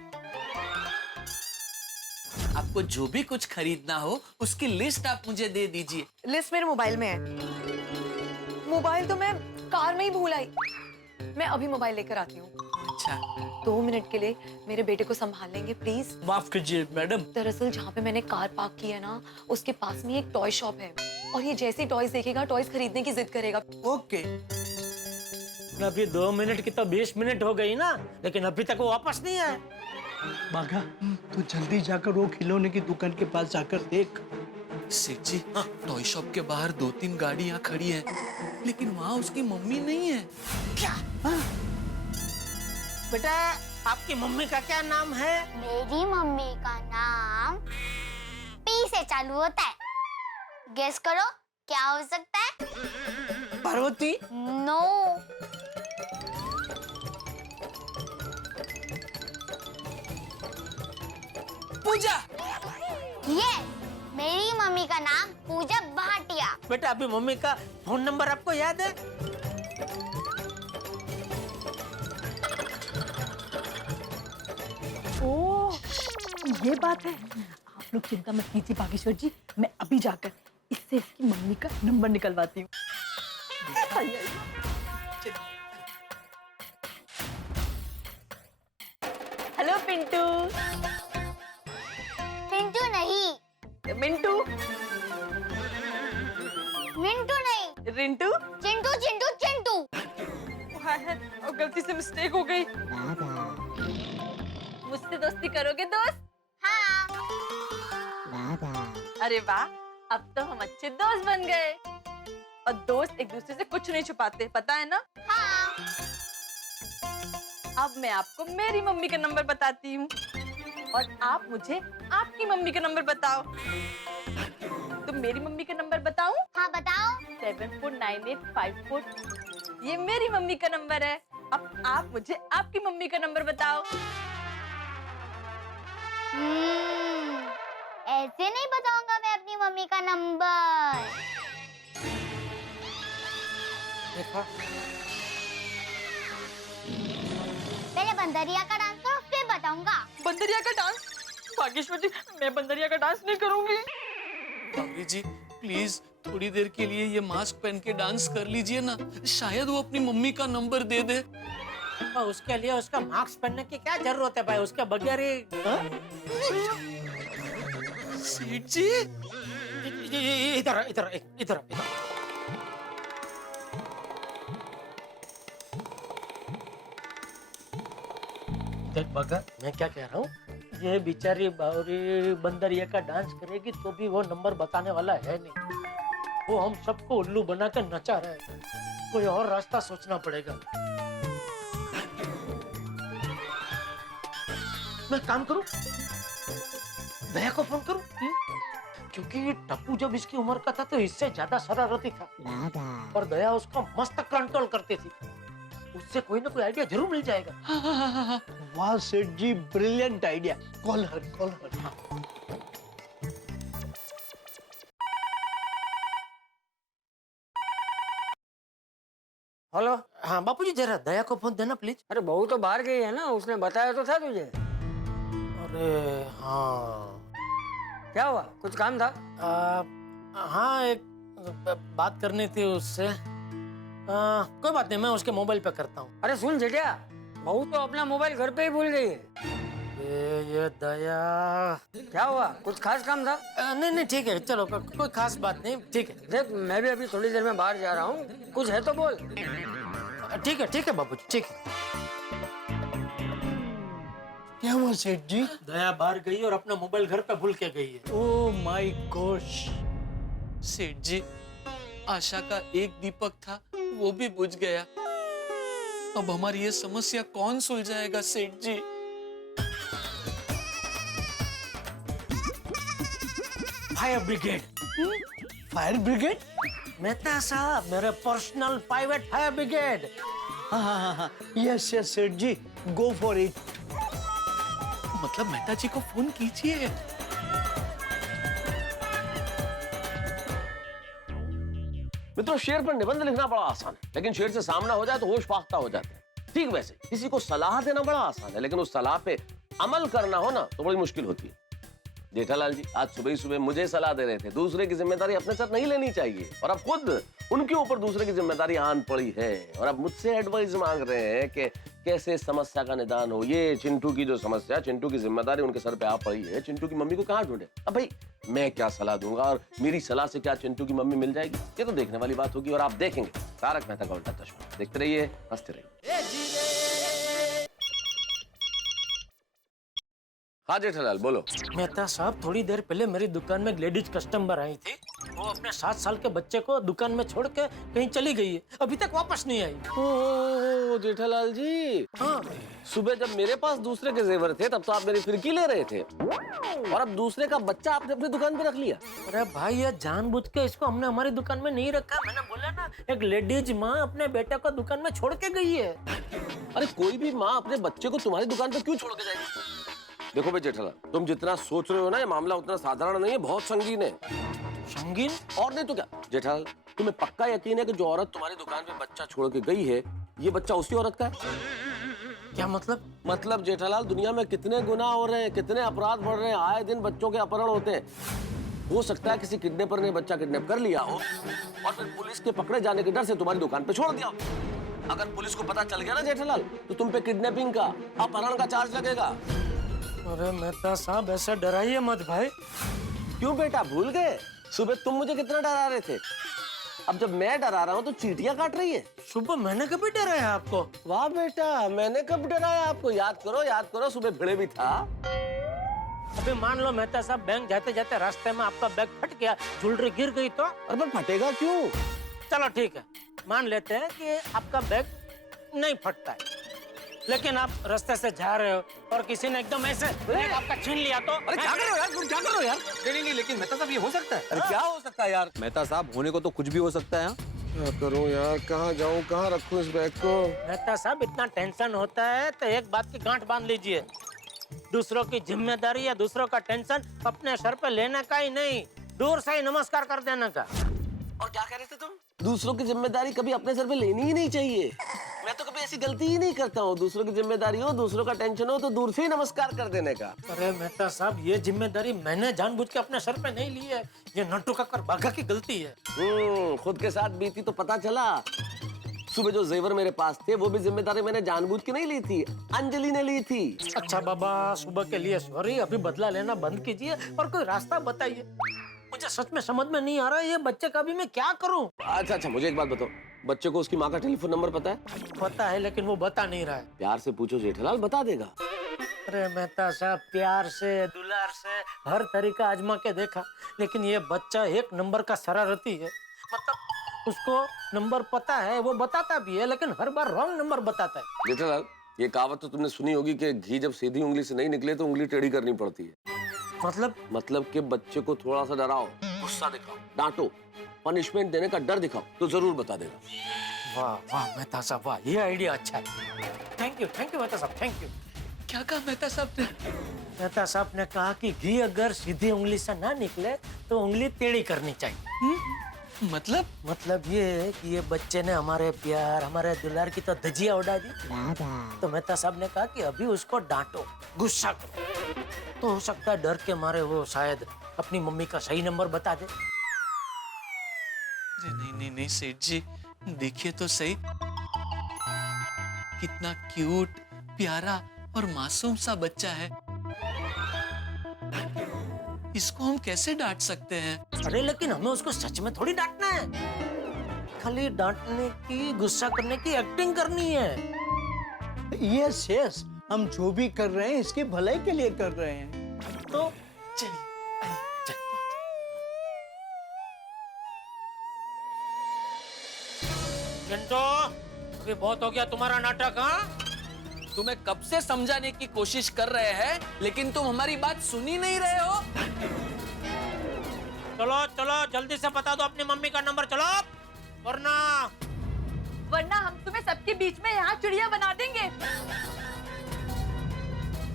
आपको जो भी कुछ खरीदना हो उसकी लिस्ट आप मुझे दे दीजिए। लिस्ट मेरे मोबाइल में है। मोबाइल तो मैं कार में ही भूल आई। मैं अभी मोबाइल लेकर आती हूँ। अच्छा। 2 मिनट के लिए मेरे बेटे को संभाल लेंगे प्लीज? माफ कीजिए मैडम। दरअसल जहाँ पे मैंने कार पार्क की है ना, उसके पास में एक टॉय शॉप है और ये जैसे टॉयज देखेगा टॉयज खरीदने की जिद करेगा। ओके। अभी 2 मिनट की तो 20 मिनट हो गई ना, लेकिन अभी तक वो वापस नहीं आया। बाघा, तू जल्दी जाकर वो खिलौने की दुकान के पास जाकर देख। सेठ जी, टॉय शॉप के बाहर 2-3 गाड़ियां खड़ी हैं, लेकिन वहाँ उसकी मम्मी नहीं है। क्या? बेटा आपकी मम्मी का क्या नाम है? मेरी मम्मी का नाम पी से चालू होता है। गेस करो क्या हो सकता है? पार्वती? नो। पूजा। ये मेरी मम्मी का नाम पूजा भाटिया। बेटा अभी मम्मी का फोन नंबर आपको याद है? ओह, ये बात है। आप लोग चिंता मत कीजिए बागेश्वर जी, मैं अभी जाकर इससे इसकी मम्मी का नंबर निकलवाती हूँ। आइए, हेलो पिंटू। पिंटू नहीं। मिंटू। मिंटू नहीं। रिंटू। चिंटू चिंटू चिंटू। और गलती से मिस्टेक हो गई। मुझसे दोस्ती करोगे दोस्त? हाँ। अरे वाह, अब तो हम अच्छे दोस्त बन गए। और दोस्त एक दूसरे से कुछ नहीं छुपाते, पता है ना? हाँ। अब मैं आपको मेरी मम्मी का नंबर बताती हूँ और आप मुझे आपकी मम्मी का नंबर बताओ। तो मेरी मम्मी का नंबर बताऊं? हाँ बताओ। 749854। ये मेरी मम्मी का नंबर है। अब आप मुझे आपकी मम्मी का नंबर बताओ। ऐसे नहीं बताऊंगा मैं अपनी मम्मी का नंबर। देखा? पहले बंदरिया का डांस करो फिर बताऊंगा। बंदरिया का डांस? बागेश्वर जी, मैं बंदरिया का डांस नहीं करूंगी। बाबरी जी प्लीज थोड़ी देर के लिए ये मास्क पहन के डांस कर लीजिए ना, शायद वो अपनी मम्मी का नंबर दे दे। और उसके लिए उसका मास्क पहनने की क्या जरूरत है भाई? उसके बगैर ही सेठ जी इधर इधर इधर इधर। देख बगैर मैं क्या कह रहा हूँ, ये बेचारी बावरी बंदरिया का डांस करेगी तो भी वो नंबर बताने वाला है नहीं। वो हम सबको उल्लू बना कर नचा रहे हैं। कोई और रास्ता सोचना पड़ेगा। मैं काम करूं? दया को फोन करूं? क्योंकि टप्पू जब इसकी उम्र का था तो इससे ज्यादा शरारती था और दया उसको मस्त कंट्रोल करती थी। उससे कोई ना कोई आइडिया जरूर मिल जाएगा। वाह सेठ जी, brilliant idea. Call her, call her. Hello. हाँ बापूजी जरा दया को फोन देना प्लीज। अरे बहू तो बाहर गई है ना, उसने बताया तो था तुझे। अरे हाँ। क्या हुआ, कुछ काम था? हाँ एक बात करनी थी उससे। कोई बात नहीं, मैं उसके मोबाइल पे करता हूँ। अरे सुन जेठिया, बहू तो अपना मोबाइल घर पे ही भूल गई है। ये दया। क्या हुआ, कुछ खास काम था? नहीं नहीं ठीक है, चलो कोई खास बात नहीं, ठीक है। देख मैं भी अभी थोड़ी देर में बाहर जा रहा हूँ, कुछ है तो बोल। ठीक है बाबूजी, ठीक है। क्या हुआ सेठ जी? दया बाहर गई और अपना मोबाइल घर पे भूल के गई है। Oh my gosh. सेठ जी आशा का एक दीपक था, वो भी बुझ गया। अब हमारी ये समस्या कौन सुलझाएगा सेठ जी? Fire brigade. Fire brigade? Mehta साहब, मेरे पर्सनल प्राइवेट फायर ब्रिगेड। हाँ, यस यस सेठ जी, गो फॉर इट। मतलब मेहता जी को फोन कीजिए। मित्रों, शेर पर निबंध लिखना बड़ा आसान है, लेकिन शेर से सामना हो जाए तो होश फाख्ता हो जाता है। ठीक वैसे किसी को सलाह देना बड़ा आसान है, लेकिन उस सलाह पे अमल करना हो ना तो बड़ी मुश्किल होती है। जेठालाल जी आज सुबह ही सुबह मुझे सलाह दे रहे थे, दूसरे की जिम्मेदारी अपने सर नहीं लेनी चाहिए, और अब खुद उनके ऊपर दूसरे की जिम्मेदारी आन पड़ी है और अब मुझसे एडवाइस मांग रहे हैं कि कैसे समस्या का निदान हो। ये चिंटू की जो समस्या, चिंटू की जिम्मेदारी उनके सर पे आ पड़ी है। चिंटू की मम्मी को कहाँ ढूंढे? अब भाई मैं क्या सलाह दूंगा और मेरी सलाह से क्या चिंटू की मम्मी मिल जाएगी? ये तो देखने वाली बात होगी और आप देखेंगे। तारक मेहता का उल्टा चश्मा देखते रहिए, हंसते रहिए। हाँ जेठालाल बोलो। मेहता साहब, थोड़ी देर पहले मेरी दुकान में एक लेडीज कस्टमर आई थी। वो अपने 7 साल के बच्चे को दुकान में छोड़ के कहीं चली गई है, अभी तक वापस नहीं आई। ओ जेठालाल जी, हाँ, सुबह जब मेरे पास दूसरे के जेवर थे तब तो आप मेरी फिरकी ले रहे थे, और अब दूसरे का बच्चा आपने अपनी दुकान पे रख लिया। अरे भाई, ये जानबूझ के इसको हमने हमारी दुकान में नहीं रखा। मैंने बोला ना, एक लेडीज माँ अपने बेटे को दुकान में छोड़ के गई है। अरे कोई भी माँ अपने बच्चे को तुम्हारी दुकान पे क्यों छोड़ के जाएगी? देखो भाई जेठालाल, तुम जितना सोच रहे हो ना, ये मामला उतना साधारण नहीं है, बहुत संगीन है। संगीन? और नहीं तो क्या जेठालाल, तुम्हें पक्का यकीन है कि जो औरत तुम्हारी दुकान पे बच्चा छोड़ के गई है, ये बच्चा उसी औरत का है? क्या मतलब? मतलब जेठालाल, दुनिया में कितने गुनाह हो रहे हैं, कितने अपराध बढ़ रहे हैं, आए दिन बच्चों के अपहरण होते हैं। हो सकता है किसी किडनैपर ने बच्चा किडनैप कर लिया हो और फिर पुलिस के पकड़े जाने के डर से तुम्हारी दुकान पे छोड़ दिया हो। अगर पुलिस को पता चल गया ना जेठालाल, तो तुम पे किडनैपिंग का, अपहरण का चार्ज लगेगा। अरे मेहता साहब, ऐसा डराइए मत भाई। क्यों बेटा, भूल गए? सुबह तुम मुझे कितना डरा रहे थे, अब जब मैं डरा रहा हूँ तो चींटियां काट रही है। सुबह मैंने कभी डराया आपको? वाह बेटा, मैंने कब डराया आपको? याद करो, सुबह भिड़े भी था। अभी मान लो मेहता साहब, बैंक जाते जाते रास्ते में आपका बैग फट गया, ज्वेलरी गिर गई तो? अरे पर फटेगा क्यों? चलो ठीक है, मान लेते हैं कि आपका बैग नहीं फटता है, लेकिन आप रास्ते से जा रहे हो और किसी ने एकदम ऐसे बैग आपका छीन लिया तो? अरे क्या करो यार, तुम क्या करो यार? नहीं, लेकिन मेहता साहब ये हो सकता है। अरे क्या हो सकता है यार? मेहता साहब, होने को तो कुछ भी हो सकता है। क्या करूं यार, कहाँ जाऊं, कहाँ रखूं इस बैग को? मेहता साहब, इतना टेंशन होता है तो एक बात की गांठ बांध लीजिए, दूसरों की जिम्मेदारी या दूसरों का टेंशन अपने सर पे लेने का ही नहीं, दूर से ही नमस्कार कर देने का। और क्या कह रहे थे तुम? दूसरों की जिम्मेदारी कभी अपने सर पे लेनी ही नहीं चाहिए। मैं तो कभी ऐसी गलती ही नहीं करता हूँ। दूसरों की जिम्मेदारी हो, दूसरों का टेंशन हो तो दूर से ही नमस्कार कर देने का। अरे मेहता साहब, ये जिम्मेदारी मैंने जानबूझ के अपने सर पे नहीं ली है, ये नट्टू काका बाघा की गलती है। खुद के साथ बीती तो पता चला। सुबह जो जेवर मेरे पास थे, वो भी जिम्मेदारी मैंने जानबूझ के नहीं ली थी, अंजलि ने ली थी। अच्छा बाबा, सुबह के लिए सॉरी, अभी बदला लेना बंद कीजिए और कोई रास्ता बताइए। मुझे सच में समझ में नहीं आ रहा है, ये बच्चे का भी मैं क्या करूं? अच्छा, मुझे एक बात बताओ, बच्चे को उसकी माँ का टेलीफोन नंबर पता है? पता है, लेकिन वो बता नहीं रहा है। प्यार से पूछो जेठालाल, बता देगा। अरे मेहता साहब, प्यार से, दुलार से, हर तरीका आजमा के देखा, लेकिन ये बच्चा एक नंबर का शरारती है। मतलब उसको नंबर पता है, वो बताता भी है, लेकिन हर बार रॉन्ग नंबर बताता है। जेठालाल, ये कहावत तो तुमने सुनी होगी कि घी जब सीधी उंगली से नहीं निकले तो उंगली टेढ़ी करनी पड़ती है। मतलब कि बच्चे को थोड़ा सा डराओ, गुस्सा दिखाओ, डांटो, पनिशमेंट देने का डर दिखाओ तो जरूर बता देगा। वाह वाह मेहता साहब, वाह, ये आइडिया अच्छा है। थैंक यू मेहता साहब, थैंक यू। क्या कहा मेहता साहब ने? मेहता साहब ने कहा कि घी अगर सीधी उंगली से ना निकले तो उंगली टेढ़ी करनी चाहिए। मतलब ये है कि ये बच्चे ने हमारे प्यार, हमारे दुलार की तो धजिया उड़ा दी, तो मेहता साहब ने कहा कि अभी उसको डांटो, गुस्सा करो, तो हो सकता है डर के मारे वो शायद अपनी मम्मी का सही नंबर बता दे। अरे नहीं सेठ जी, देखिए तो सही, कितना क्यूट, प्यारा और मासूम सा बच्चा है। इसको हम कैसे डांट सकते हैं? अरे लेकिन हमें उसको सच में थोड़ी डांटना है, खाली डांटने की, गुस्सा करने की एक्टिंग करनी है। यस, हम जो भी कर रहे हैं इसकी भलाई के लिए कर रहे हैं। तो चिंटू, अभी बहुत हो गया तुम्हारा नाटक। हाँ, तुम्हें कब से समझाने की कोशिश कर रहे हैं, लेकिन तुम हमारी बात सुन ही नहीं रहे हो। चलो जल्दी से बता दो अपनी मम्मी का नंबर, चलो, वरना हम तुम्हें सबके बीच में यहाँ चिड़िया बना देंगे।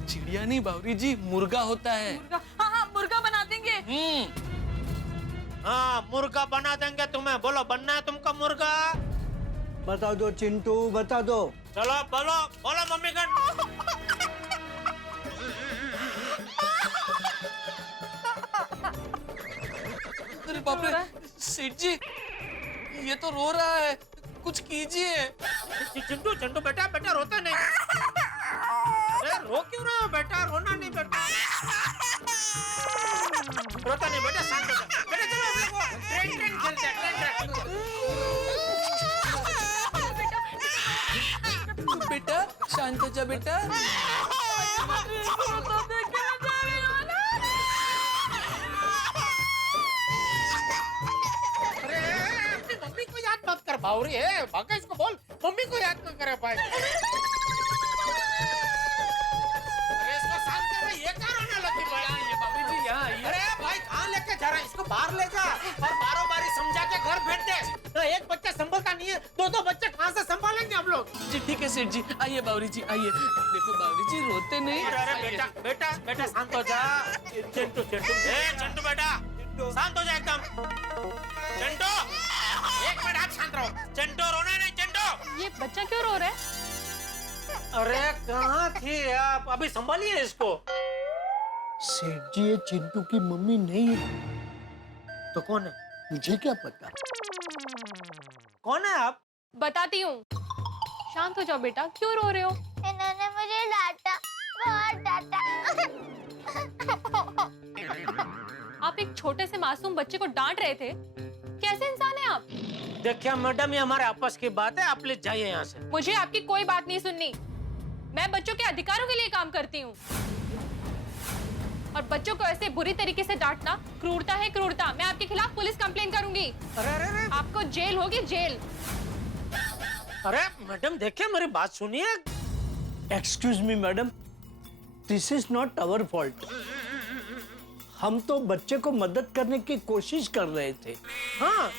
चिड़िया नहीं बावरी जी, मुर्गा होता है। हाँ, मुर्गा बना देंगे। हाँ, मुर्गा बना देंगे तुम्हें। बोलो, बनना है तुमको मुर्गा? बता दो चिंटू, बता दो। चलो बोलो मम्मी का। अरे बाप रे सेठ जी, ये तो रो रहा है, कुछ कीजिए। चिंटू बेटा रोता नहीं। अरे रो क्यों रहे हो बेटा? रोना नहीं बेटा, रोता नहीं बेटा, शांत हो जा बेटा। चलो हम लोग ट्रेन चलते हैं। बेटा शांत हो जा बेटा। बावरी है, भागा इसको बोल मम्मी को याद न करे पाए। अरे इसको शांत कर भाई, ये क्या रोने लगी भाई? ये बावरी जी यहाँ आइए। अरे भाई कहाँ लेके जा रहा है? इसको बाहर ले जा और बारो बारी समझा के घर भेज दे। तो एक बच्चा संभलता नहीं है, दो बच्चे कहाँ से संभालेंगे हम लोग? जी ठीक है सेठ जी, आइए बावरी जी आइए। देखो बावरी जी रोते नहीं। अरे बेटा बेटा बेटा शांत हो जा। चिंटू चिंटू चिंटू बेटा शांत हो जा एकदम। चिंटू एक मिनट आप शांत रहो। चिंटू रोना नहीं। चिंटू ये बच्चा क्यों रो रहा है? अरे कहाँ थी आप? अभी संभालिए इसको। सेठ जी ये चिंटू की मम्मी नहीं है। तो कौन है? मुझे क्या पता। कौन है आप? बताती हूँ। शांत हो जाओ बेटा, क्यों रो रहे हो? इन्होंने मुझे डांटा, बहुत डांटा। आप एक छोटे से मासूम बच्चे को डांट रहे थे? कैसे इंसान हैं आप? देखिए मैडम, ये हमारे आपस की बात है, आप प्लीज जाइए यहाँ से। मुझे आपकी कोई बात नहीं सुननी। मैं बच्चों के अधिकारों के लिए काम करती हूँ और बच्चों को ऐसे बुरी तरीके से डांटना क्रूरता है, क्रूरता। मैं आपके खिलाफ पुलिस कंप्लेन करूंगी। अरे अरे अरे आपको जेल होगी, जेल। अरे मैडम देखिए मेरी बात सुनिए। Excuse me madam, this is not our fault. हम तो बच्चे को मदद करने की कोशिश कर रहे थे। हाँ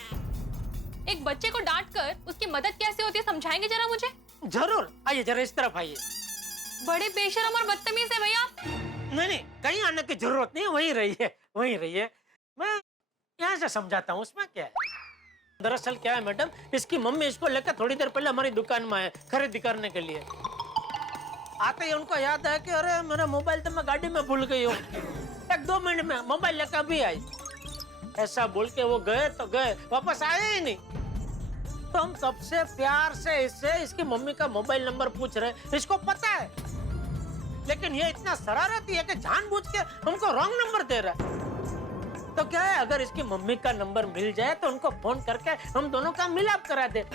एक बच्चे को डांट कर उसकी मदद कैसे होती है, समझाएंगे जरा मुझे? जरूर, आइए जरा इस तरफ आइए। बड़े बेशरम और बदतमीज है भैया आप। नहीं कहीं आने की जरूरत नहीं है, वहीं रहिए। मैं यहाँ से समझाता हूँ, उसमें क्या है। दरअसल क्या है मैडम, इसकी मम्मी इसको लेकर थोड़ी देर पहले हमारी दुकान में आए खरीदी करने के लिए। आते ही उनको याद है कि अरे मेरा मोबाइल तो मैं गाड़ी में भूल गई हूँ, 1-2 मिनट में मोबाइल लेकर अभी आई। ऐसा बोल के वो गए तो गए, वापस आए ही नहीं। तो हम सबसे प्यार से इससे इसकी मम्मी का मोबाइल नंबर पूछ रहे, इसको पता है, लेकिन ये इतना शरारती है कि जानबूझ के हमको रॉन्ग नंबर दे रहा है। तो क्या है, अगर इसकी मम्मी का नंबर मिल जाए तो उनको फोन करके हम दोनों का मिलाप करा दे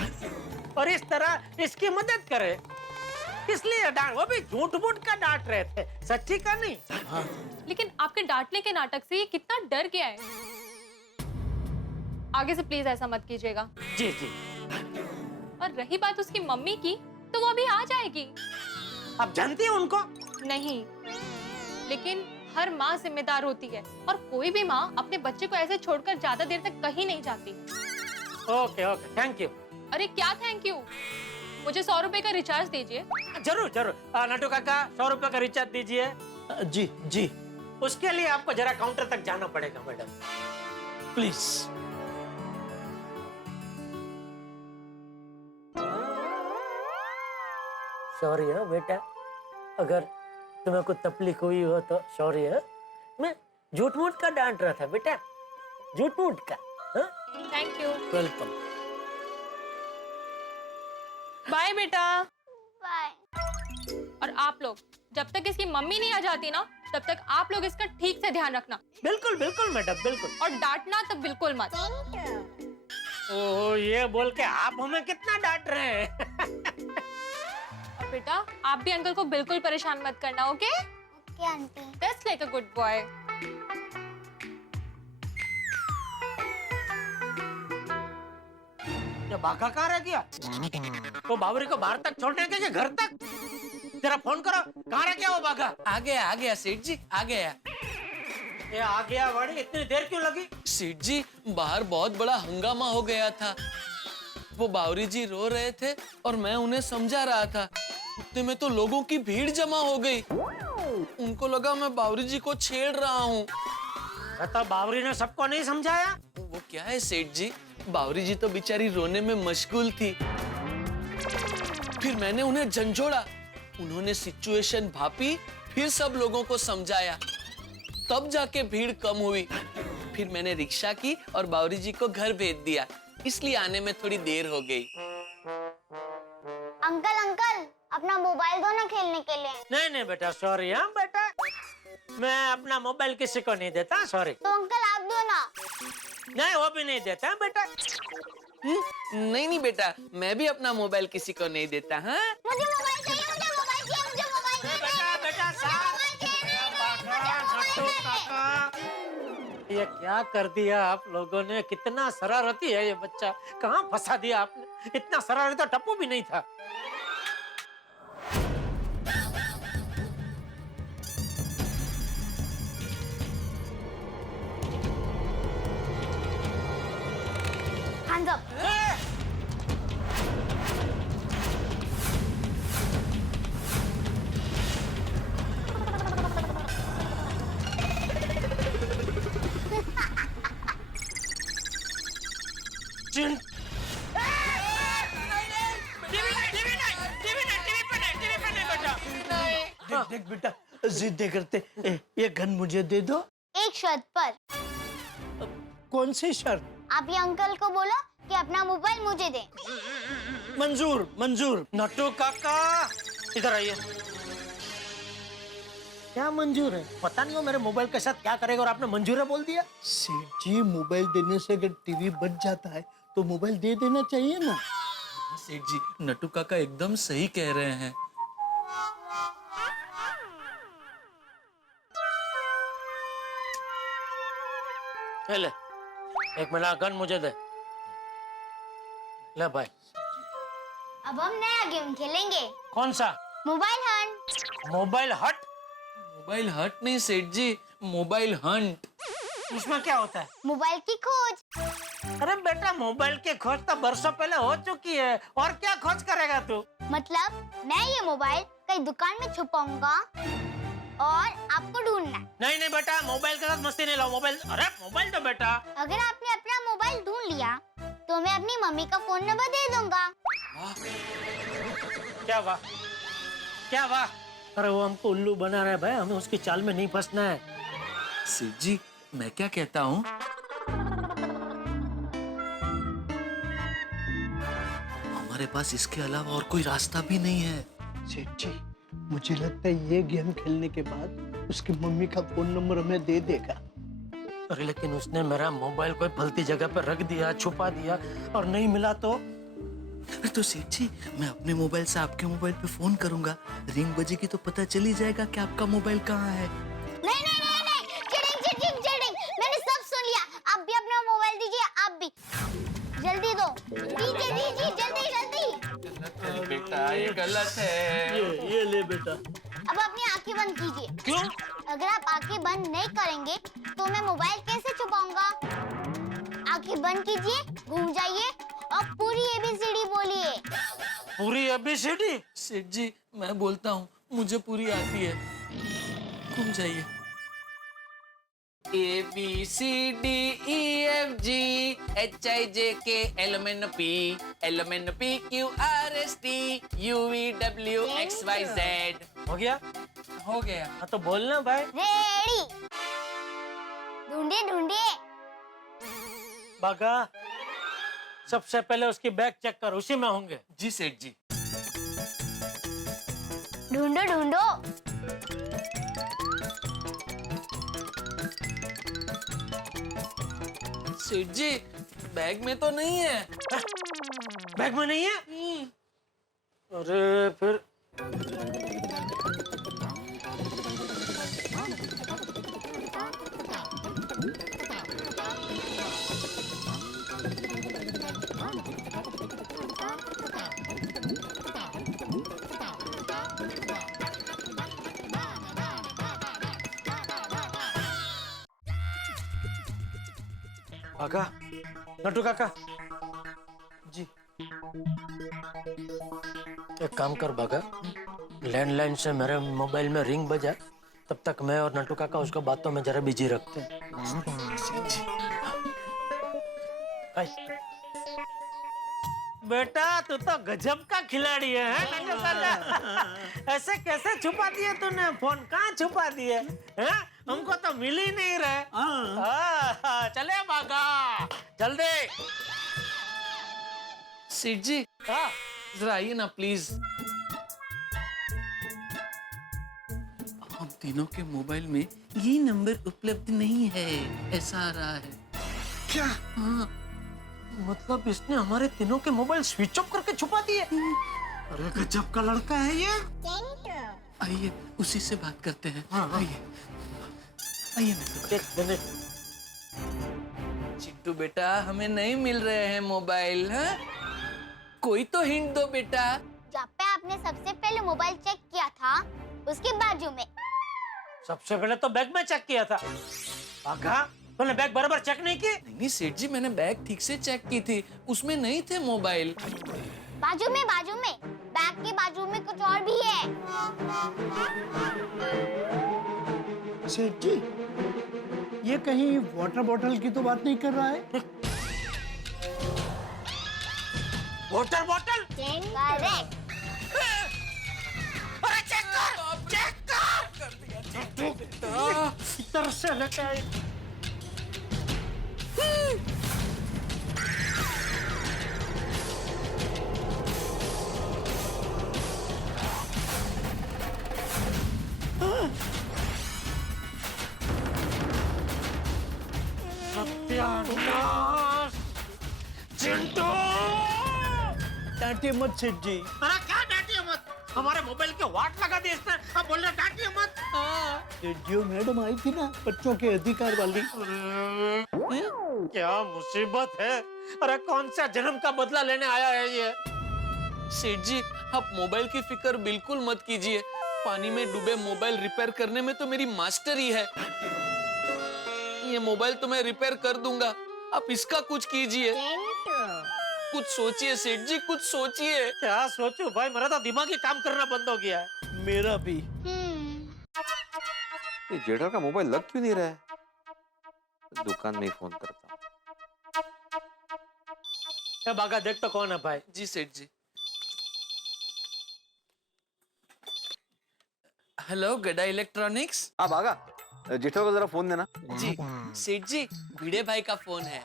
और इस तरह इसकी मदद करे। इसलिए डांट, वो भी झूठ-मूठ का डांट रहे थे, सच्ची का नहीं। हाँ। लेकिन आपके डांटने के नाटक से ये कितना डर गया है। आगे से प्लीज ऐसा मत कीजिएगा। जी जी। और रही बात उसकी मम्मी की, तो वो अभी आ जाएगी। आप जानती हैं उनको? नहीं, लेकिन हर माँ जिम्मेदार होती है और कोई भी माँ अपने बच्चे को ऐसे छोड़कर ज्यादा देर तक कहीं नहीं जाती। Okay okay, thank you. अरे क्या थैंक यू, मुझे 100 रुपए का रिचार्ज दीजिए। जरूर जरूर। नटू काका 100 रुपए का रिचार्ज दीजिए। जी जी उसके लिए आपको जरा काउंटर तक जाना पड़ेगा मैडम, प्लीज। सॉरी है बेटा, अगर तुम्हें कुछ तकलीफ हुई हो तो सॉरी है। मैं झूठ-मूठ का डांट रहा था बेटा, झूठ-मूठ का। Thank you. वेलकम। बाय बेटा। बाय। और आप लोग जब तक इसकी मम्मी नहीं आ जाती ना, तब तक आप लोग इसका ठीक से ध्यान रखना। बिल्कुल बिल्कुल मैडम, बिल्कुल। और डांटना तो बिल्कुल मत। ओह, ये बोल के आप हमें कितना डांट रहे हैं। और बेटा आप भी अंकल को बिल्कुल परेशान मत करना, okay? Okay aunty. That's like a good boy. ये भागा कहाँ रह गया? तो बाबरी को बाहर तक छोड़ने के घर तक? जरा फोन करो, कहाँ रह गया वो भागा? आ गया सेठ जी, आ गया। ये आ गया वाड़ी, इतनी देर क्यों लगी? सेठ जी बाहर बहुत बड़ा हंगामा हो गया था। वो बावरी जी रो रहे थे और मैं उन्हें समझा रहा था। इतने में तो लोगों की भीड़ जमा हो गई। उनको लगा मैं बावरी जी को छेड़ रहा हूँ। तो बावरी ने सबको नहीं समझाया? वो क्या है सेठ जी, बावरी जी तो बेचारी रोने में मशगूल थी। फिर मैंने उन्हें झंझोड़ा, उन्होंने सिचुएशन भापी, फिर सब लोगों को समझाया, तब जाके भीड़ कम हुई। फिर मैंने रिक्शा की और बावरी जी को घर भेज दिया, इसलिए आने में थोड़ी देर हो गई। अंकल अंकल, अपना मोबाइल दो ना खेलने के लिए। नहीं नहीं बेटा, सॉरी। हाँ बेटा, मैं अपना मोबाइल किसी को नहीं देता, सॉरी। तो अंकल आप दो ना। नहीं, वो भी नहीं देता बेटा। नहीं बेटा, मैं भी अपना मोबाइल किसी को नहीं देता। हाँ, मुझे मोबाइल चाहिए, मुझे मोबाइल चाहिए, मुझे मोबाइल चाहिए। बेटा बेटा ये क्या कर दिया आप लोगों ने? कितना शरारती है ये बच्चा, कहाँ फंसा दिया आपने? इतना शरारती तो टप्पू भी नहीं था। Hands up. चिन देख देख बेटा, जिद करते ये गन मुझे दे दो। एक शर्त पर। कौन सी शर्त? आप ये अंकल को बोलो कि अपना मोबाइल मुझे दे। मंजूर मंजूर। नट्टू काका इधर आइए। क्या मंजूर है? पता नहीं हो मेरे मोबाइल के साथ क्या करेगा और आपने मंजूर है बोल दिया। सेठ जी, मोबाइल देने से अगर टीवी बच जाता है तो मोबाइल दे देना चाहिए ना। सेठ जी, नट्टू काका एकदम सही कह रहे हैं। ले एक मिनट, गन मुझे दे। ले भाई। अब हम नया गेम खेलेंगे। कौन सा? Mobile Hunt. मोबाइल हट? मोबाइल हट नहीं सेठ जी, मोबाइल हंट। उसमें क्या होता है? मोबाइल की खोज। अरे बेटा, मोबाइल की खोज तो बरसों पहले हो चुकी है, और क्या खोज करेगा तू? मतलब मैं ये मोबाइल कहीं दुकान में छुपाऊंगा और आपको ढूंढना है। नहीं नहीं बेटा, मोबाइल के साथ मस्ती नहीं लाओ। मोबाइल, अरे मोबाइल तो बेटा। अगर आपने अपना मोबाइल ढूंढ लिया तो मैं अपनी मम्मी का फोन नंबर दे दूंगा। क्या वाह, क्या वाह। अरे वो हमको उल्लू बना रहा है भाई, हमें उसकी चाल में नहीं फंसना है। सेठ जी, मैं क्या कहता हूँ, हमारे पास इसके अलावा और कोई रास्ता भी नहीं है। सेठ जी, मुझे लगता है ये गेम खेलने के बाद उसकी मम्मी का फोन नंबर हमें दे देगा। अरे लेकिन उसने मेरा मोबाइल कोई फलती जगह पर रख दिया, छुपा दिया और नहीं मिला तो? तो सेठ जी, मैं अपने मोबाइल से आपके मोबाइल पे फोन करूंगा, रिंग बजेगी तो पता चल ही जाएगा कि आपका मोबाइल कहाँ है। नहीं नहीं नहीं नहीं, चिटिंग। मैंने सब सुन लिया। आप भी अपना मोबाइल दीजिए, आप भी। जल्दी दो, दीजिए जल्दी। बेटा ये गलत है। ये ले बेटा। अब अपनी आंखें बंद कीजिए। क्यों? अगर आप आंखें बंद नहीं करेंगे तो मैं मोबाइल कैसे छुपाऊंगा? आंखें बंद कीजिए, घूम जाइए और पूरी ABCD बोलिए। पूरी ABCD? सेठ जी, मैं बोलता हूँ, मुझे पूरी आती है। घूम जाइए। ABCDEFG HIJK LMNP QRST UVWXYZ। हो गया? हो गया। हाँ तो बोलना भाई। रेडी। ढूंढिए। बागा, सबसे पहले उसकी बैग चेक कर, उसी में होंगे। जी सेठ जी। ढूंढो। सेठ जी, बैग में तो नहीं है। बैग में नहीं है? अरे फिर काका, नट्टू काका जी, एक काम कर बागा, लैंडलाइन से मेरे मोबाइल में रिंग बजा, तब तक मैं और नट्टू काका उसको बातों में जरा बिजी रखते हैं। बेटा तू तो गजब का खिलाड़ी है नट्टू काका। ऐसे कैसे छुपा दिए तूने फोन? कहाँ छुपा दिए हैं? हमको तो मिल ही नहीं रहे। चले बागा, जल्दी। सेठ जी, जरा आइए ना प्लीज। हम तीनों के मोबाइल में ये नंबर उपलब्ध नहीं है, ऐसा आ रहा है। क्या? हाँ। मतलब इसने हमारे तीनों के मोबाइल स्विच ऑफ करके छुपा दिए? अरे गजब का लड़का है ये। आइए उसी से बात करते हैं। हाँ। आइए चिट्टू बेटा, हमें नहीं मिल रहे हैं मोबाइल। हैं? कोई तो हिंट दो बेटा। जब पे आपने सबसे पहले मोबाइल चेक किया था उसके बाजू में। सबसे पहले तो बैग में चेक किया था। भागा, तूने बैग बराबर चेक नहीं की? नहीं सेठ जी, मैंने बैग ठीक से चेक की थी, उसमें नहीं थे मोबाइल। बाजू में बैग के बाजू में कुछ और भी है। सेठ जी, ये कहीं वाटर बॉटल की तो बात नहीं कर रहा है? Water bottle? करेक्ट। अरे चेक कर। इधर से लेके आई। सत्यानाश! चिंटू! डांटिए मत सेठ जी। अरे क्या डांटिए मत? हमारे मोबाइल के वाट लगा दिए इसने। अब बोल रहे डांटिए मत। सेठ जी, मैडम आई थी ना बच्चों के अधिकार वाली। क्या मुसीबत है? अरे कौन सा जन्म का बदला लेने आया है ये? सेठ जी, आप मोबाइल की फिक्र बिल्कुल मत कीजिए। पानी में डूबे मोबाइल रिपेयर करने में तो मेरी मास्टरी है। ये मोबाइल तो मैं रिपेयर कर दूंगा, आप इसका कुछ कीजिए। कुछ सोचिए सेठ जी, कुछ सोचिए। क्या सोचूं भाई, मेरा तो दिमाग ही काम करना बंद हो गया है। मेरा भी। ये जेठा का मोबाइल लग क्यों नहीं रहा है? दुकान में ही फोन करता हूँ। बागा देख तो कौन है भाई? जी सेठ जी। हेलो, गड्डा इलेक्ट्रॉनिक्स। हाँ भागा, जेठा को जरा फोन देना। जी सेठ जी, भिड़े भाई का फोन है।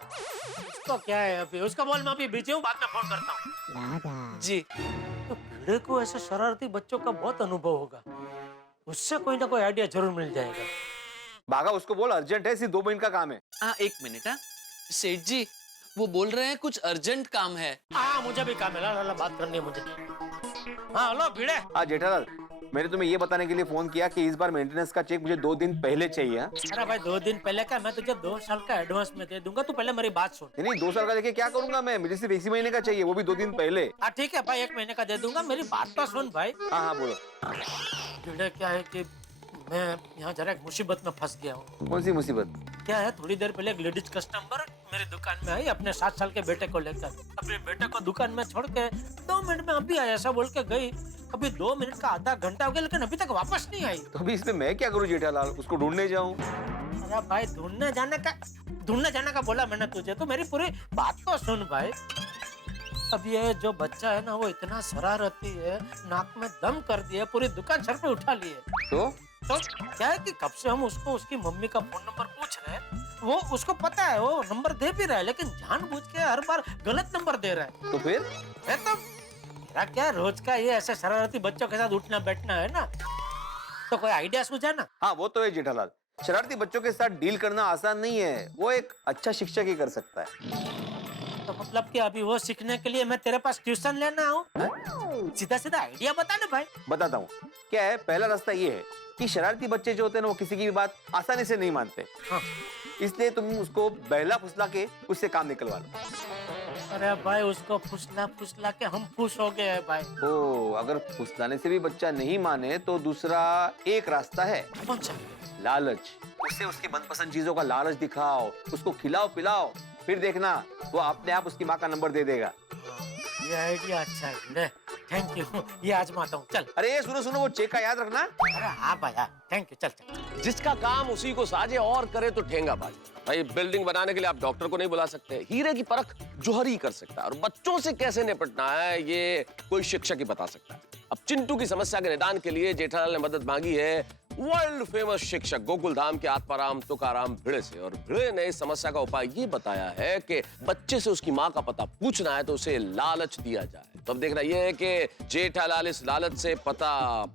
उसको क्या है अभी? उसका बोल मैं अभी बिजी हूँ, बाद में फोन करता हूँ। जी। तो भिड़े को ऐसे शरारती बच्चों का बहुत अनुभव होगा, उससे कोई ना कोई आइडिया जरूर मिल जाएगा। भागा, उसको बोल अर्जेंट है, सिर्फ 2 मिनट का काम है। हाँ 1 मिनट। हाँ सेठ जी, वो बोल रहे हैं कुछ अर्जेंट काम है। हाँ मुझे भी काम है, ला बात करनी है मुझे। हाँ हेलो भिड़े। हाँ जेठालाल, मैंने तुम्हें ये बताने के लिए फोन किया कि इस बार मेंटेनेंस का चेक मुझे 2 दिन पहले चाहिए। अरे भाई 2 दिन पहले का? मैं तुझे 2 साल का एडवांस में दे दूंगा, तू पहले मेरी बात सुन। नहीं 2 साल का लेके क्या करूंगा मैं? मुझे सिर्फ इसी महीने का चाहिए, वो भी 2 दिन पहले। हाँ ठीक है भाई, 1 महीने का दे दूंगा, मेरी बात तो सुन भाई। हाँ हाँ बोलो। भिड़े क्या है कि मैं यहाँ जरा एक मुसीबत में फंस गया हूँ। कौन सी मुसीबत? क्या है, थोड़ी देर पहले एक लेडीज कस्टमर मेरी दुकान में आई अपने 7 साल के बेटे को लेकर। अपने बेटे को दुकान में छोड़ के 2 मिनट में अभी आया ऐसा बोल के गई। अभी 2 मिनट का आधा घंटा हो गया लेकिन अभी तक वापस नहीं आई। तो अभी इसमें मैं क्या करूँ जेठालाल? उसको ढूंढने जाऊँ? अरे भाई ढूंढने जाने का बोला मैंने तुझे, तो मेरी पूरी बात तो सुन भाई। अब ये जो बच्चा है ना, वो इतना शरारती है, नाक में दम कर दिया, पूरी दुकान सर पे उठा लिए। तो क्या है कि कब से हम उसको उसकी मम्मी का फोन नंबर पूछ रहे हैं, वो उसको पता है, वो नंबर दे भी रहा है, लेकिन जानबूझ के हर बार गलत नंबर दे रहा है। तो फिर तो मेरा क्या, रोज का ये ऐसे शरारती बच्चों के साथ उठना बैठना है ना, तो कोई आइडिया सूझा ना? हाँ वो तो है जेठालाल, शरारती बच्चों के साथ डील करना आसान नहीं है, वो एक अच्छा शिक्षक ही कर सकता है। तो मतलब कि अभी वो सीखने के लिए मैं तेरे पास ट्यूशन लेना आऊं? सीधा सीधा आइडिया बता ना भाई। बताता हूँ। क्या है, पहला रास्ता ये है कि शरारती बच्चे जो होते हैं ना, वो किसी की भी बात आसानी से नहीं मानते। हाँ। इसलिए तुम उसको बहला फुसला के उससे काम निकलवा लो। अरे भाई उसको फुसला के हम खुश हो गए हैं भाई। ओ, अगर फुसलाने से भी बच्चा नहीं माने तो दूसरा एक रास्ता है। कौन सा? लालच। उससे उसकी मनपसंद चीजों का लालच दिखाओ, उसको खिलाओ पिलाओ, फिर देखना वो अपने आप उसकी माँ का नंबर दे देगा। ये आइडिया अच्छा है, थैंक यू, ये आजमाता हूँ। चल। अरे ये सुनो सुनो, वो चेक का याद रखना। अरे हाँ भाई, थैंक यू, चल। जिसका काम उसी को साजे और करे तो ठेंगा बाजे। भाई बिल्डिंग बनाने के लिए आप डॉक्टर को नहीं बुला सकते, हीरे की परख जौहरी कर सकता है, और बच्चों से कैसे निपटना है ये कोई शिक्षक ही बता सकता है। अब चिंटू की समस्या के निदान के लिए जेठालाल ने मदद मांगी है वर्ल्ड फेमस शिक्षक गोकुल धाम के आत्माराम तुकाराम भिड़े से, और भिड़े ने इस समस्या का उपाय ये बताया है कि बच्चे से उसकी माँ का पता पूछना है तो उसे लालच दिया जाए। तो अब देखना यह है कि जेठालाल इस लालच से पता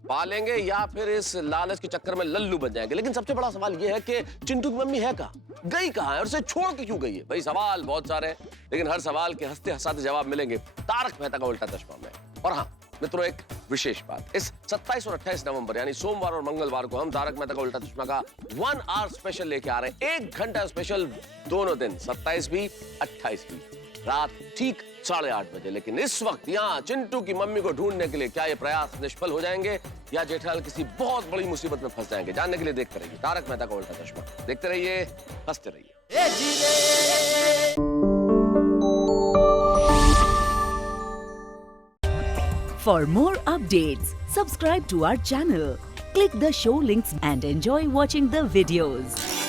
पा लेंगे या फिर इस लालच के चक्कर में लल्लू बन जाएंगे। लेकिन सबसे बड़ा सवाल यह है कि चिंटू की मम्मी है कहाँ, गई कहाँ है और उसे छोड़ के क्यों गई है? भाई सवाल बहुत सारे हैं, लेकिन हर सवाल के हंसते हंसाते जवाब मिलेंगे तारक मेहता का उल्टा चश्मा में। और हाँ मित्रों, एक विशेष बात, इस 27 और 28 नवंबर यानी सोमवार और मंगलवार को हम तारक मेहता का उल्टा चश्मा का 1 आवर स्पेशल लेके आ रहे हैं। 1 घंटा स्पेशल दोनों दिन, 27 भी 28 भी। रात ठीक 8:30 बजे। लेकिन इस वक्त यहाँ चिंटू की मम्मी को ढूंढने के लिए क्या ये प्रयास निष्फल हो जाएंगे या जेठालाल किसी बहुत बड़ी मुसीबत में फंस जाएंगे? जानने के लिए देखते रहिए तारक मेहता का उल्टा चश्मा। देखते रहिए, हंसते रहिए। For more updates, subscribe to our channel, click the show links and enjoy watching the videos.